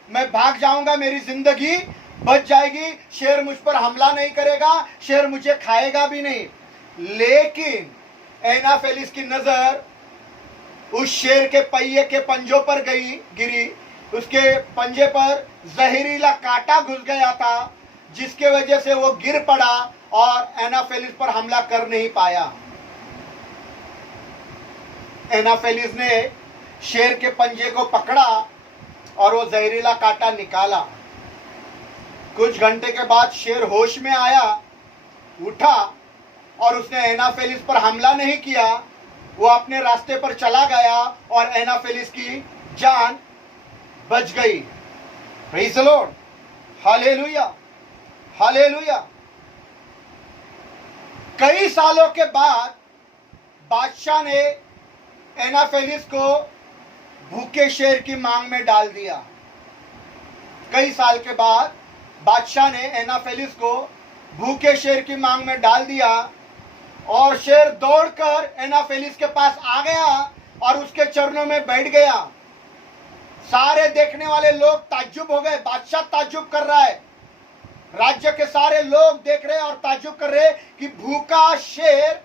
मैं भाग जाऊंगा, मेरी जिंदगी बच जाएगी, शेर मुझ पर हमला नहीं करेगा, शेर मुझे खाएगा भी नहीं। लेकिन एनाफिलिस की नजर उस शेर के पहिए के पंजों पर गिरी। उसके पंजे पर जहरीला कांटा घुस गया था, जिसके वजह से वो गिर पड़ा और एनाफिलिस पर हमला कर नहीं पाया। एनाफिलिस ने शेर के पंजे को पकड़ा और वो जहरीला कांटा निकाला। कुछ घंटे के बाद शेर होश में आया, उठा और उसने एनाफिलिस पर हमला नहीं किया। वो अपने रास्ते पर चला गया और एनाफिलिस की जान बच गई। Praise the Lord, hallelujah, hallelujah. कई सालों के बाद बादशाह ने एनाफिलिस को भूखे शेर की मांग में डाल दिया। कई साल के बाद बादशाह ने एनाफिलिस को भूखे शेर की मांग में डाल दिया और शेर दौड़कर एनाफिलिस के पास आ गया और उसके चरणों में बैठ गया। सारे देखने वाले लोग ताज्जुब हो गए, बादशाह ताज्जुब कर रहा है, राज्य के सारे लोग देख रहे और ताज्जुब कर रहे कि भूखा शेर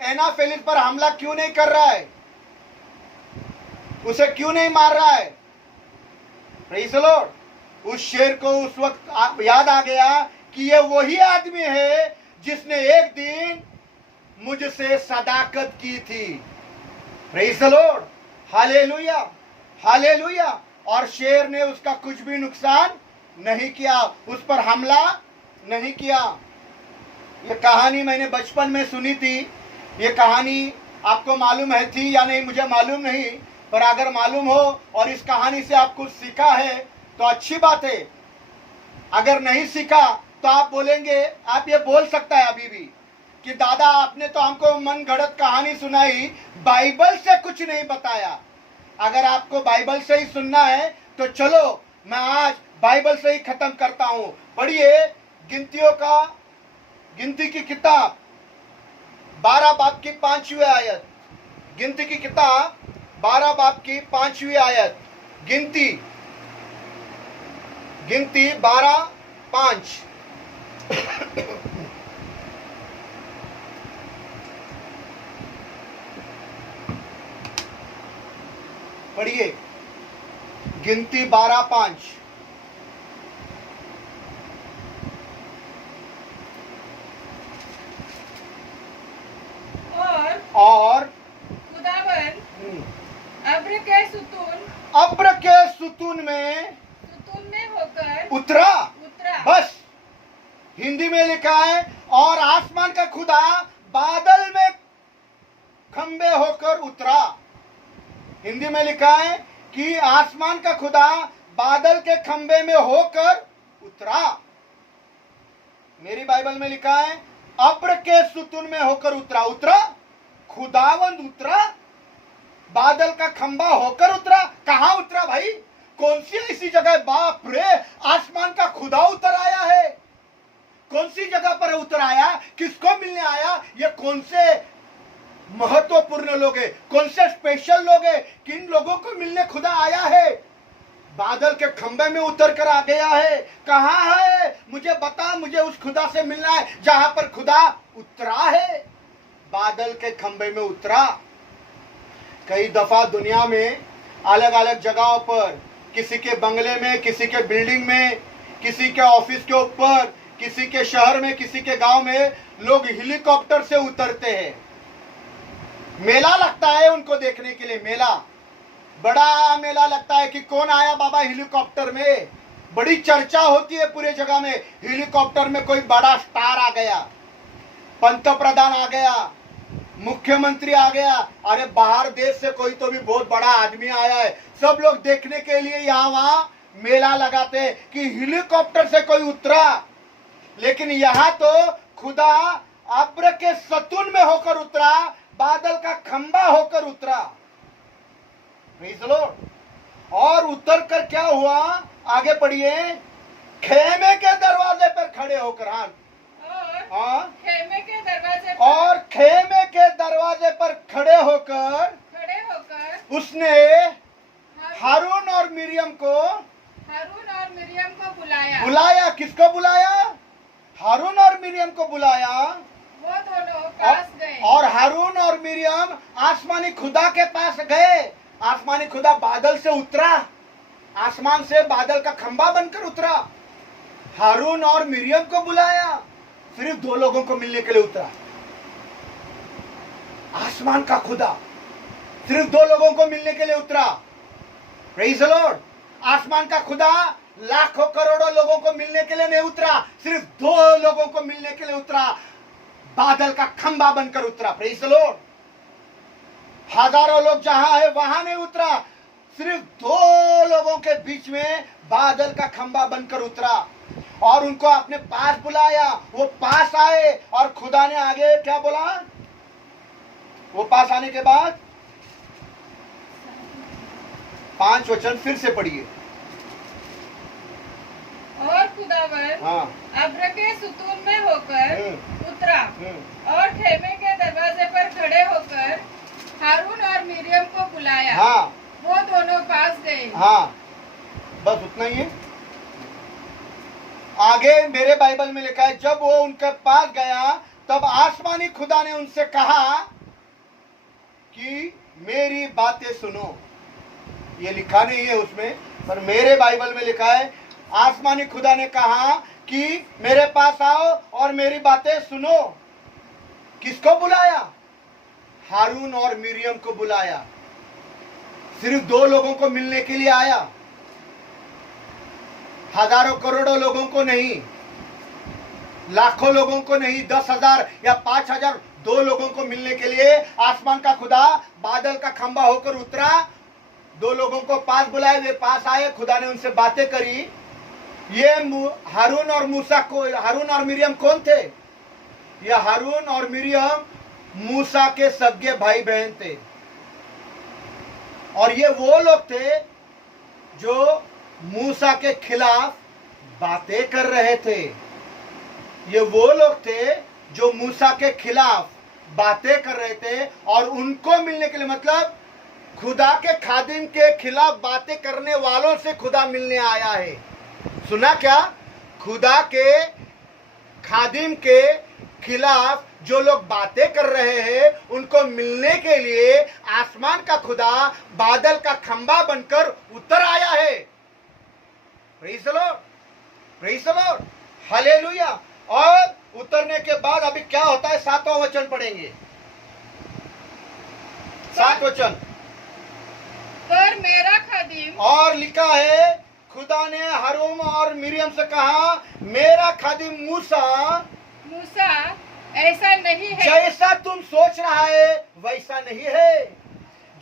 एनाफिलिस पर हमला क्यों नहीं कर रहा है, उसे क्यों नहीं मार रहा है। Praise the Lord. उस शेर को उस वक्त याद आ गया कि ये वही आदमी है जिसने एक दिन मुझसे सदाकत की थी। Praise the Lord, hallelujah, hallelujah. और शेर ने उसका कुछ भी नुकसान नहीं किया, उस पर हमला नहीं किया। ये कहानी मैंने बचपन में सुनी थी। ये कहानी आपको मालूम है थी या नहीं मुझे मालूम नहीं, पर अगर मालूम हो और इस कहानी से आप कुछ सीखा है तो अच्छी बात है। अगर नहीं सीखा तो आप बोलेंगे, आप ये बोल सकता है अभी भी कि दादा आपने तो हमको मन गढ़ंत कहानी सुनाई, बाइबल से कुछ नहीं बताया। अगर आपको बाइबल से ही सुनना है तो चलो मैं आज बाइबल से ही खत्म करता हूं। पढ़िए गिनती की किताब 12 बाब की 5वीं आयत। गिनती की किताब 12 बाब की 5वीं आयत। गिनती 12:5। पढ़िए, गिनती 12:5। और खुदावन अब्र के सुतून में होकर उतरा। उतरा। बस हिंदी में लिखा है, और आसमान का खुदा बादल में खंबे होकर उतरा। हिंदी में लिखा है कि आसमान का खुदा बादल के खंबे में होकर उतरा। मेरी बाइबल में लिखा है अब्र के सुतून में होकर उतरा। उतरा, खुदावंद उतरा, बादल का खंबा होकर उतरा। कहां उतरा भाई? कौन सी ऐसी जगह? बाप रे, आसमान का खुदा उतर आया है। कौन सी जगह पर उतर आया? किसको मिलने आया? ये कौन से महत्वपूर्ण लोग हैं? कौन से स्पेशल लोग हैं? किन लोगों को मिलने खुदा आया है? बादल के खंबे में उतर कर आ गया है। कहां है? मुझे बता, मुझे उस खुदा से मिलना है जहां पर खुदा उतरा है। बादल के खंबे में उतरा। कई दफा दुनिया में अलग अलग जगहों पर, किसी के बंगले में, किसी के बिल्डिंग में, किसी के ऑफिस के ऊपर, किसी के शहर में, किसी के गांव में लोग हेलीकॉप्टर से उतरते हैं। मेला लगता है उनको देखने के लिए। मेला, बड़ा मेला लगता है कि कौन आया बाबा हेलीकॉप्टर में। बड़ी चर्चा होती है पूरे जगह में, हेलीकॉप्टर में कोई बड़ा स्टार आ गया, पंत प्रधान आ गया, मुख्यमंत्री आ गया, अरे बाहर देश से कोई तो भी बहुत बड़ा आदमी आया है। सब लोग देखने के लिए यहाँ वहां मेला लगाते हैं कि हेलीकॉप्टर से कोई उतरा। लेकिन यहाँ तो खुदा अब्र के सतून में होकर उतरा, बादल का खंबा होकर उतरा। Praise the Lord. और उतर कर क्या हुआ? आगे पढ़िए, खेमे के दरवाजे पर खड़े होकर। हाँ, खेमे के दरवाजे और खेमे के दरवाजे पर खड़े होकर उसने हारून और मिरियम को बुलाया। किसको बुलाया? हारून और मिरियम को बुलाया। वो दोनों पास गए। और हारून और मिरियम आसमानी खुदा के पास गए। आसमानी खुदा बादल से उतरा, आसमान से बादल का खंबा बनकर उतरा। हारून और मिरियम को बुलाया। सिर्फ 2 लोगों को मिलने के लिए उतरा। आसमान का खुदा सिर्फ 2 लोगों को मिलने के लिए उतरा। Praise the Lord. आसमान का खुदा लाखों करोड़ों लोगों को मिलने के लिए नहीं उतरा, सिर्फ 2 लोगों को मिलने के लिए उतरा। बादल का खंबा बनकर उतरा। Praise the Lord. हजारों लोग जहां है वहां नहीं उतरा, सिर्फ 2 लोगों के बीच में बादल का खंबा बनकर उतरा और उनको अपने पास बुलाया। वो पास आए और खुदा ने आगे क्या बोला? वो पास आने के बाद 5 वचन फिर से पढ़िए। और खुदावन अब्र के सुतून में होकर उतरा और खेमे के दरवाजे पर खड़े होकर हारून और मिरियम को बुलाया। वो दोनों पास गए। बस उतना ही है। आगे मेरे बाइबल में लिखा है, जब वो उनके पास गया तब आसमानी खुदा ने उनसे कहा कि मेरी बातें सुनो। ये लिखा नहीं है उसमें, पर मेरे बाइबल में लिखा है, आसमानी खुदा ने कहा कि मेरे पास आओ और मेरी बातें सुनो। किसको बुलाया? हारून और मिरियम को बुलाया। सिर्फ 2 लोगों को मिलने के लिए आया, हजारों करोड़ों लोगों को नहीं, लाखों लोगों को नहीं, 10,000 या 5,000, 2 लोगों को मिलने के लिए आसमान का खुदा बादल का खंबा होकर उतरा। 2 लोगों को पास बुलाए, वे पास आए, खुदा ने उनसे बातें करी। ये हारून और मूसा को, हारून और मिरियम कौन थे? ये हारून और मिरियम मूसा के सगे भाई बहन थे। और ये वो लोग थे जो मूसा के खिलाफ बातें कर रहे थे। ये वो लोग थे जो मूसा के खिलाफ बातें कर रहे थे और उनको मिलने के लिए, मतलब खुदा के खादिम के खिलाफ बातें करने वालों से खुदा मिलने आया है। सुना क्या? खुदा के खादिम के खिलाफ जो लोग बातें कर रहे हैं उनको मिलने के लिए आसमान का खुदा बादल का खंबा बनकर उतर आया है। Praise the Lord, praise the Lord, hallelujah. और उतरने के बाद अभी क्या होता है? 7वां वचन पढ़ेंगे, 7 वचन। पर मेरा खादिम, और लिखा है खुदा ने हारून और मिरियम से कहा, मेरा खादिम मूसा ऐसा नहीं है। जैसा तुम सोच रहा है वैसा नहीं है।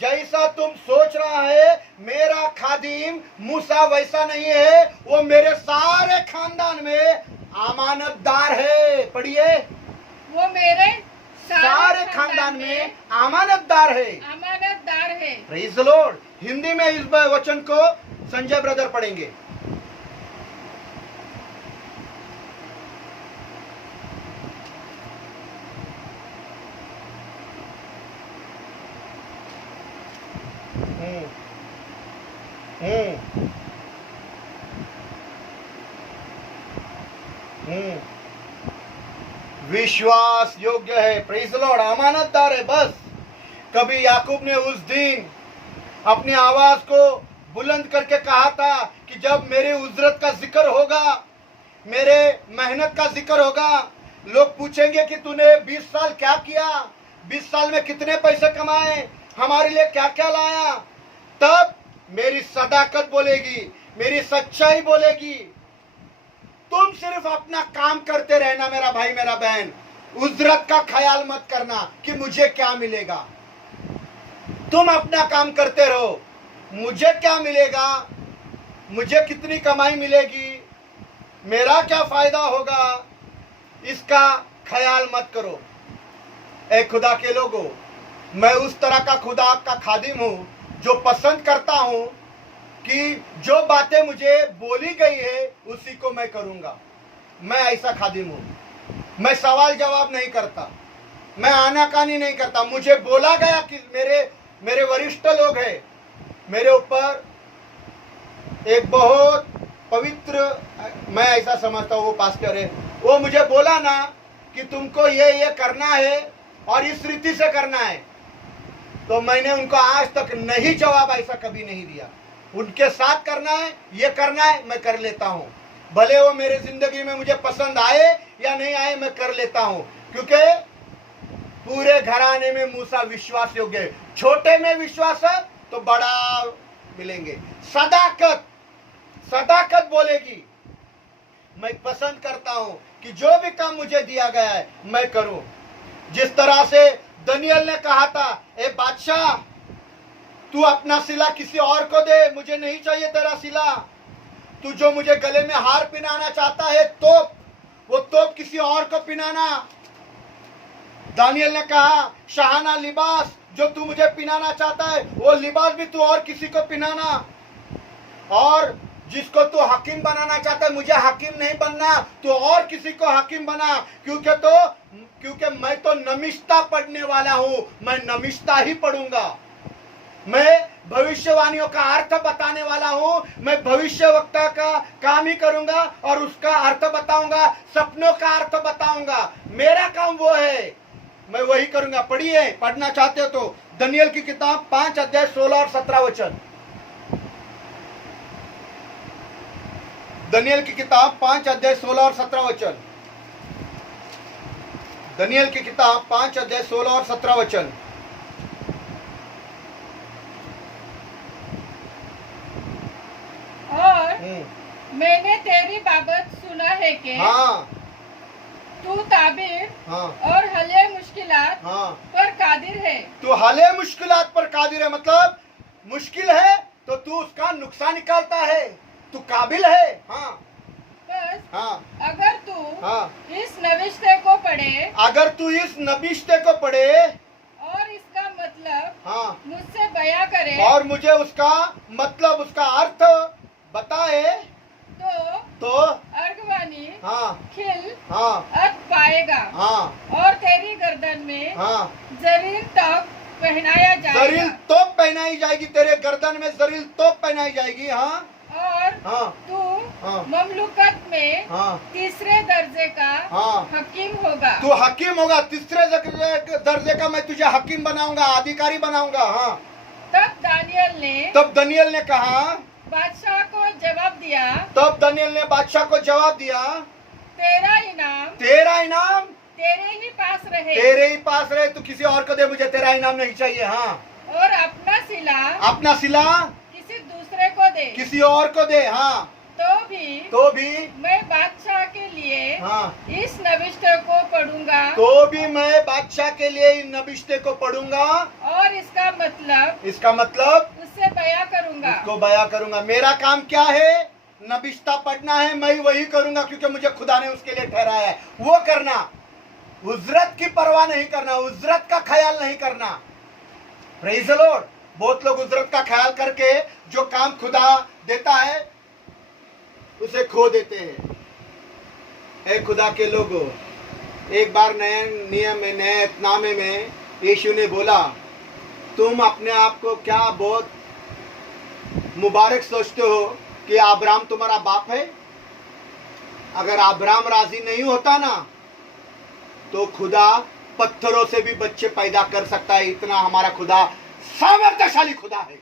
जैसा तुम सोच रहा है मेरा खादिम मूसा वैसा नहीं है। वो मेरे सारे खानदान में अमानतदार है। पढ़िए, वो मेरे सारे खानदान में अमानतदार है। Praise the Lord. हिंदी में इस वचन को संजय ब्रदर पढ़ेंगे। विश्वास योग्य है। Praise the Lord. अमानतदार है। बस कभी याकूब ने उस दिन अपनी आवाज को बुलंद करके कहा था कि जब मेरे उजरत का जिक्र होगा, मेरे मेहनत का जिक्र होगा, लोग पूछेंगे कि तूने 20 साल क्या किया, 20 साल में कितने पैसे कमाए, हमारे लिए क्या क्या लाया, तब मेरी सदाकत बोलेगी, मेरी सच्चाई बोलेगी। तुम सिर्फ अपना काम करते रहना मेरा भाई मेरा बहन। उजरत का ख्याल मत करना कि मुझे क्या मिलेगा। तुम अपना काम करते रहो। मुझे क्या मिलेगा, मुझे कितनी कमाई मिलेगी, मेरा क्या फायदा होगा, इसका ख्याल मत करो। ए खुदा के लोगों, मैं उस तरह का खुदा का खादिम हूं जो पसंद करता हूं कि जो बातें मुझे बोली गई है उसी को मैं करूंगा। मैं ऐसा खादिम हूं। मैं सवाल जवाब नहीं करता, मैं आनाकानी नहीं करता। मुझे बोला गया कि मेरे वरिष्ठ लोग हैं, मेरे ऊपर एक बहुत पवित्र, मैं ऐसा समझता हूँ वो पास्टर है, वो मुझे बोला ना कि तुमको ये करना है और इस रीति से करना है, तो मैंने उनको आज तक नहीं जवाब ऐसा कभी नहीं दिया। उनके साथ करना है, ये करना है, मैं कर लेता हूँ। भले वो मेरे जिंदगी में मुझे पसंद आए या नहीं आए, मैं कर लेता हूँ, क्योंकि पूरे घराने में मूसा विश्वास योग्य है। छोटे में विश्वास है तो बड़ा मिलेंगे। सदाकत बोलेगी। मैं पसंद करता हूं कि जो भी काम मुझे दिया गया है मैं करूं। जिस तरह से दानियल ने कहा था, ए बादशाह तू अपना सिला किसी और को दे, मुझे नहीं चाहिए तेरा सिला। तू जो मुझे गले में हार पहनाना चाहता है वो तोप किसी और को पहनाना। दानियल ने कहा, शाहाना लिबास जो तू मुझे पहनाना चाहता है वो लिबास भी तू और किसी को पहनाना। और जिसको तू हकीम बनाना चाहता है, मुझे हकीम नहीं बनना, तू और किसी को हकीम बना, क्योंकि मैं तो नमिष्ता पढ़ने वाला हूं, मैं नमिष्ता ही पढ़ूंगा। मैं भविष्यवाणियों का अर्थ बताने वाला हूं, मैं भविष्यवक्ता का काम ही करूंगा और उसका अर्थ बताऊंगा, सपनों का अर्थ बताऊंगा। मेरा काम वो है, मैं वही करूंगा। पढ़िए, पढ़ना चाहते हो तो दानियल की किताब 5 अध्याय 16 और 17 वचन। दानियल की किताब 5 अध्याय 16 और 17 वचन। दानियल की किताब 5 अध्याय 16 और 17 वचन। और मैंने तेरी बाबत सुना है कि तू ताबीर और हले मुश्किलात पर कादिर है। तू हले मुश्किलात पर कादिर है, मतलब मुश्किल है तो तू उसका नुकसान निकालता है, तू काबिल है। बस अगर तू इस नविश्ते को पढ़े, अगर तू इस नविश्ते को पढ़े और इसका मतलब मुझसे बयां करे और मुझे उसका मतलब उसका अर्थ बताए तो अर्गवानी हाँ खिल हाँ अर्थ पाएगा हाँ और तेरी गर्दन में हाँ जरील तोप पहनाया जरील जाएगा तोप पहनाई जाएगी, तेरे गर्दन में जरील तोप पहनाई जाएगी। हाँ और हाँ तू हाँ ममलुकत में हाँ तीसरे दर्जे का हाँ हकीम होगा। तू हकीम होगा, तीसरे दर्जे का मैं तुझे हकीम बनाऊंगा, अधिकारी बनाऊंगा। हाँ तब दानियल ने कहा, बादशाह को जवाब दिया, तब दानियल ने बादशाह को जवाब दिया, तेरा इनाम तेरे ही पास रहे, तेरे ही पास रहे, तू किसी और को दे, मुझे तेरा इनाम नहीं चाहिए। हाँ और अपना सिला किसी दूसरे को दे, किसी और को दे। हाँ तो भी मैं बादशाह के लिए हाँ इस नविष्ट को पढ़ूंगा, तो भी मैं बादशाह के लिए इन नबिश्ते को पढ़ूंगा और इसका मतलब उससे बयां करूंगा, उसको बयां करूंगा। मेरा काम क्या है? नबिश्ता पढ़ना है, मैं वही करूंगा, क्योंकि मुझे खुदा ने उसके लिए ठहराया है। वो करना, उजरत की परवाह नहीं करना, उजरत का ख्याल नहीं करना। Praise the Lord. बहुत लोग उजरत का ख्याल करके जो काम खुदा देता है उसे खो देते हैं। ए खुदा के लोगों, एक बार नए नियम में, नए एतनामे में यीशु ने बोला, तुम अपने आप को क्या बहुत मुबारक सोचते हो कि अब्राहम तुम्हारा बाप है? अगर अब्राहम राजी नहीं होता ना, तो खुदा पत्थरों से भी बच्चे पैदा कर सकता है। इतना हमारा खुदा सामर्थ्यशाली खुदा है।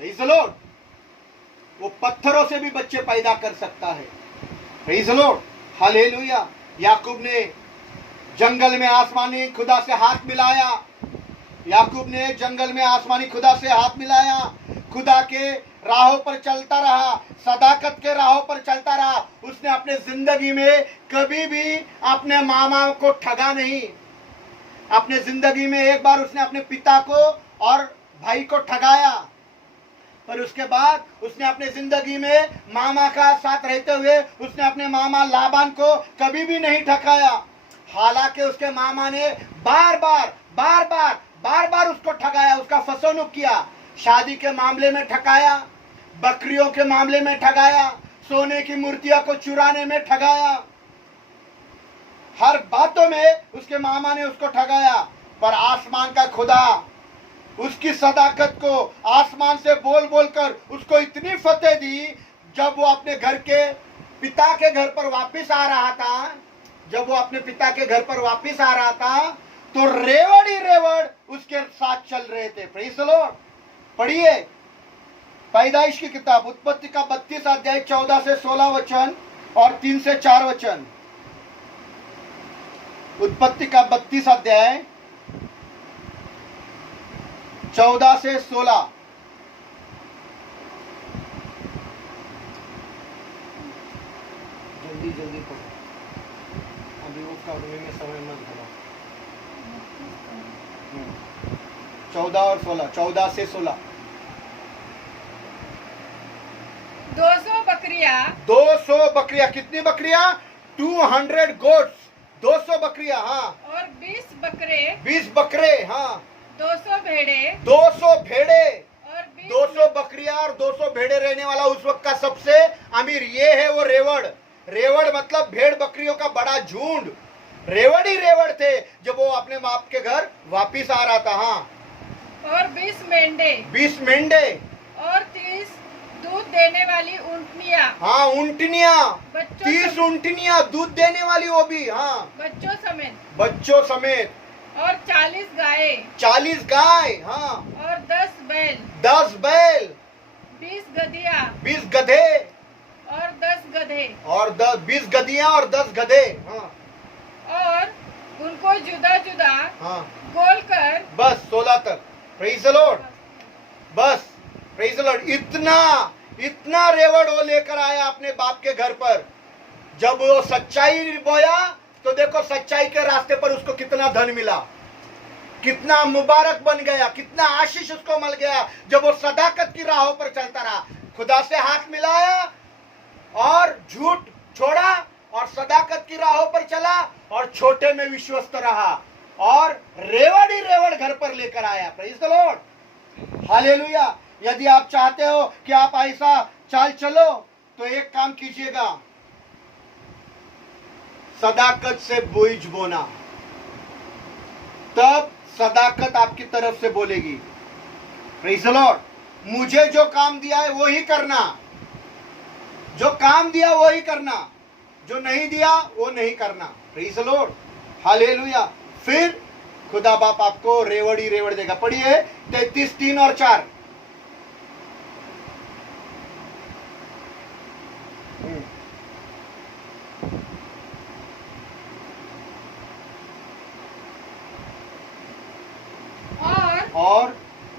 Praise the Lord. वो पत्थरों से भी बच्चे पैदा कर सकता है। Praise the Lord. हालेलुया। याकूब ने जंगल में आसमानी खुदा से हाथ मिलाया, याकूब ने जंगल में आसमानी खुदा से हाथ मिलाया, खुदा के राहों पर चलता रहा, सदाकत के राहों पर चलता रहा। उसने अपने जिंदगी में कभी भी अपने मामा को ठगा नहीं। अपने जिंदगी में एक बार उसने अपने पिता को और भाई को ठगाया, पर उसके बाद उसने अपने जिंदगी में मामा का साथ रहते हुए उसने अपने मामा लाबान को कभी भी नहीं ठगाया। हालांकि उसके मामा ने बार बार उसको ठगाया, उसका फसोनुक किया। शादी के मामले में ठगाया, बकरियों के मामले में ठगाया, सोने की मूर्तियों को चुराने में ठगाया, हर बातों में उसके मामा ने उसको ठगाया। पर आसमान का खुदा उसकी सदाकत को आसमान से बोल बोलकर उसको इतनी फतेह दी। जब वो अपने घर के पिता के घर पर वापस आ रहा था, जब वो अपने पिता के घर पर वापस आ रहा था, तो रेवड़ ही रेवड़ उसके साथ चल रहे थे। Praise the Lord. पढ़िए पैदाइश की किताब, उत्पत्ति का 32 अध्याय 14 से 16 वचन और 3 से 4 वचन। उत्पत्ति का 32 अध्याय 14 से 16। जल्दी जल्दी पढ़ो, अभी उसका में समय मत घटाओ। 14 और 16, 14 से 16। 200 बकरियां, 200 बकरियां। कितनी बकरियां? 200 गोट्स, 200 बकरियां। हाँ। और 20 बकरे, 20 बकरे। हाँ। 200 भेड़े, 200 भेड़े, और 200 बकरियां और 200 भेड़े रहने वाला उस वक्त का सबसे अमीर ये है वो रेवड़। रेवड़ मतलब भेड़ बकरियों का बड़ा झुंड। रेवड़ ही रेवड़ थे जब वो अपने बाप के घर वापिस आ रहा था। हाँ। और 20 मेंढे, 20 मेंढे, और 30 दूध देने वाली ऊंटनियां। हाँ ऊंटनियां, 30 समेत, ऊंटनियां दूध देने वाली, वो भी। हाँ बच्चों समेत। और 40 गाय, 40 गाय। हाँ। और 10 बैल, 20 गधिया, 20 गधे, और 10 गधे, और 20 गधियां और 10 गधे। हाँ। और उनको जुदा जुदा हाँ गोल कर, बस 16 तक। Praise the Lord. बस प्रेज़ द लॉर्ड। इतना रेवड़ वो लेकर आया अपने बाप के घर पर। जब वो सच्चाई बोया तो देखो सच्चाई के रास्ते पर उसको कितना धन मिला, कितना मुबारक बन गया, कितना आशीष उसको मिल गया। जब वो सदाकत की राहों पर चलता रहा, खुदा से हाथ मिलाया और झूठ छोड़ा और सदाकत की राहों पर चला और छोटे में विश्वस्त रहा और रेवड़ ही रेवड़ घर पर लेकर आया। Praise the Lord. हालेलुया। यदि आप चाहते हो कि आप ऐसा चाल चलो तो एक काम कीजिएगा, सदाकत से बीज बोना, तब सदाकत आपकी तरफ से बोलेगी। Praise the Lord. मुझे जो काम दिया है वो ही करना, जो काम दिया वो ही करना, जो नहीं दिया वो नहीं करना। Praise the Lord, hallelujah. फिर खुदा बाप आपको रेवड़ देगा। पढ़िए 33, 3 और 4। और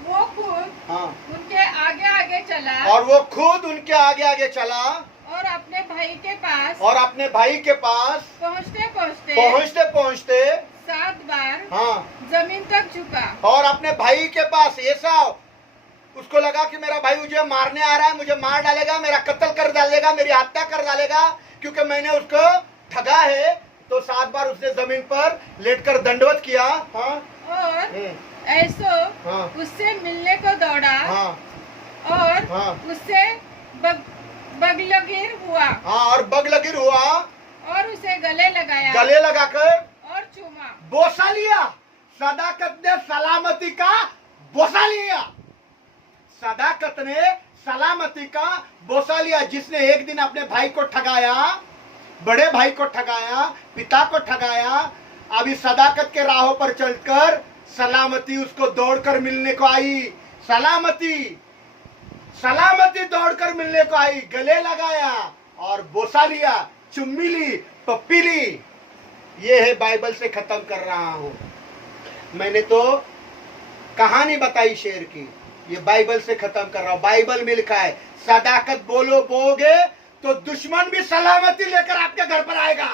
वो खुद हाँ, उनके आगे आगे चला, और वो खुद उनके आगे आगे चला, और अपने भाई के पास पहुंचते पहुंचते 7 बार हाँ, जमीन तक झुका। और अपने भाई के पास, एसाव, उसको लगा कि मेरा भाई मुझे मारने आ रहा है, मुझे मार डालेगा, मेरा कत्ल कर डालेगा, मेरी हत्या कर डालेगा, क्योंकि मैंने उसको ठगा है। तो 7 बार उसने जमीन पर लेटकर दंडवत किया। हाँ, और ऐसो हाँ, उससे मिलने को दौड़ा, हाँ, और हाँ, उससे बगलगीर हुआ, हाँ, और बगलगीर हुआ, और उसे गले लगाया, गले लगाकर और चूमा। बोसा लिया। सदाकत ने सलामती का बोसा लिया। सदाकत ने सलामती का बोसा लिया। जिसने एक दिन अपने भाई को ठगाया, बड़े भाई को ठगाया, पिता को ठगाया, अभी सदाकत के राहों पर चलकर सलामती उसको दौड़कर मिलने को आई। सलामती दौड़कर मिलने को आई। गले लगाया और बोसा लिया, चुम्मी ली, पप्पी ली। ये है बाइबल से खत्म कर रहा हूं। मैंने तो कहानी बताई शेर की, ये बाइबल से खत्म कर रहा हूं। बाइबल में लिखा है, सदाकत बोलोगे तो दुश्मन भी सलामती लेकर आपके घर पर आएगा।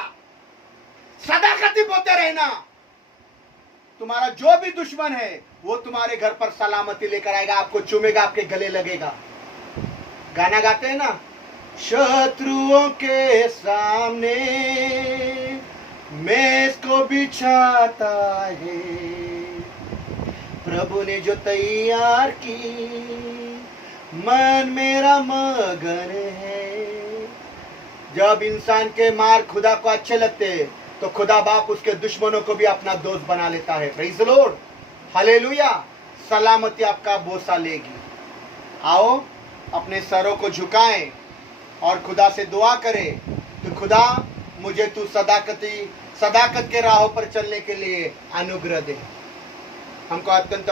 सदाकत ही बोलते रहना। तुम्हारा जो भी दुश्मन है वो तुम्हारे घर पर सलामती लेकर आएगा, आपको चूमेगा, आपके गले लगेगा। गाना गाते हैं ना, शत्रुओं के सामने मेज को बिछाता है, प्रभु ने जो तैयार की, मन मेरा मगन है। जब इंसान के मार खुदा को अच्छे लगते तो खुदा बाप उसके दुश्मनों को भी अपना दोस्त बना लेता है। Praise the Lord, hallelujah. सलामती आपका बोसा लेगी। आओ अपने सरों को झुकाएं और खुदा से दुआ करें कि खुदा मुझे तू सदाकत के राहों पर चलने के लिए अनुग्रह दे। हमको अत्यंत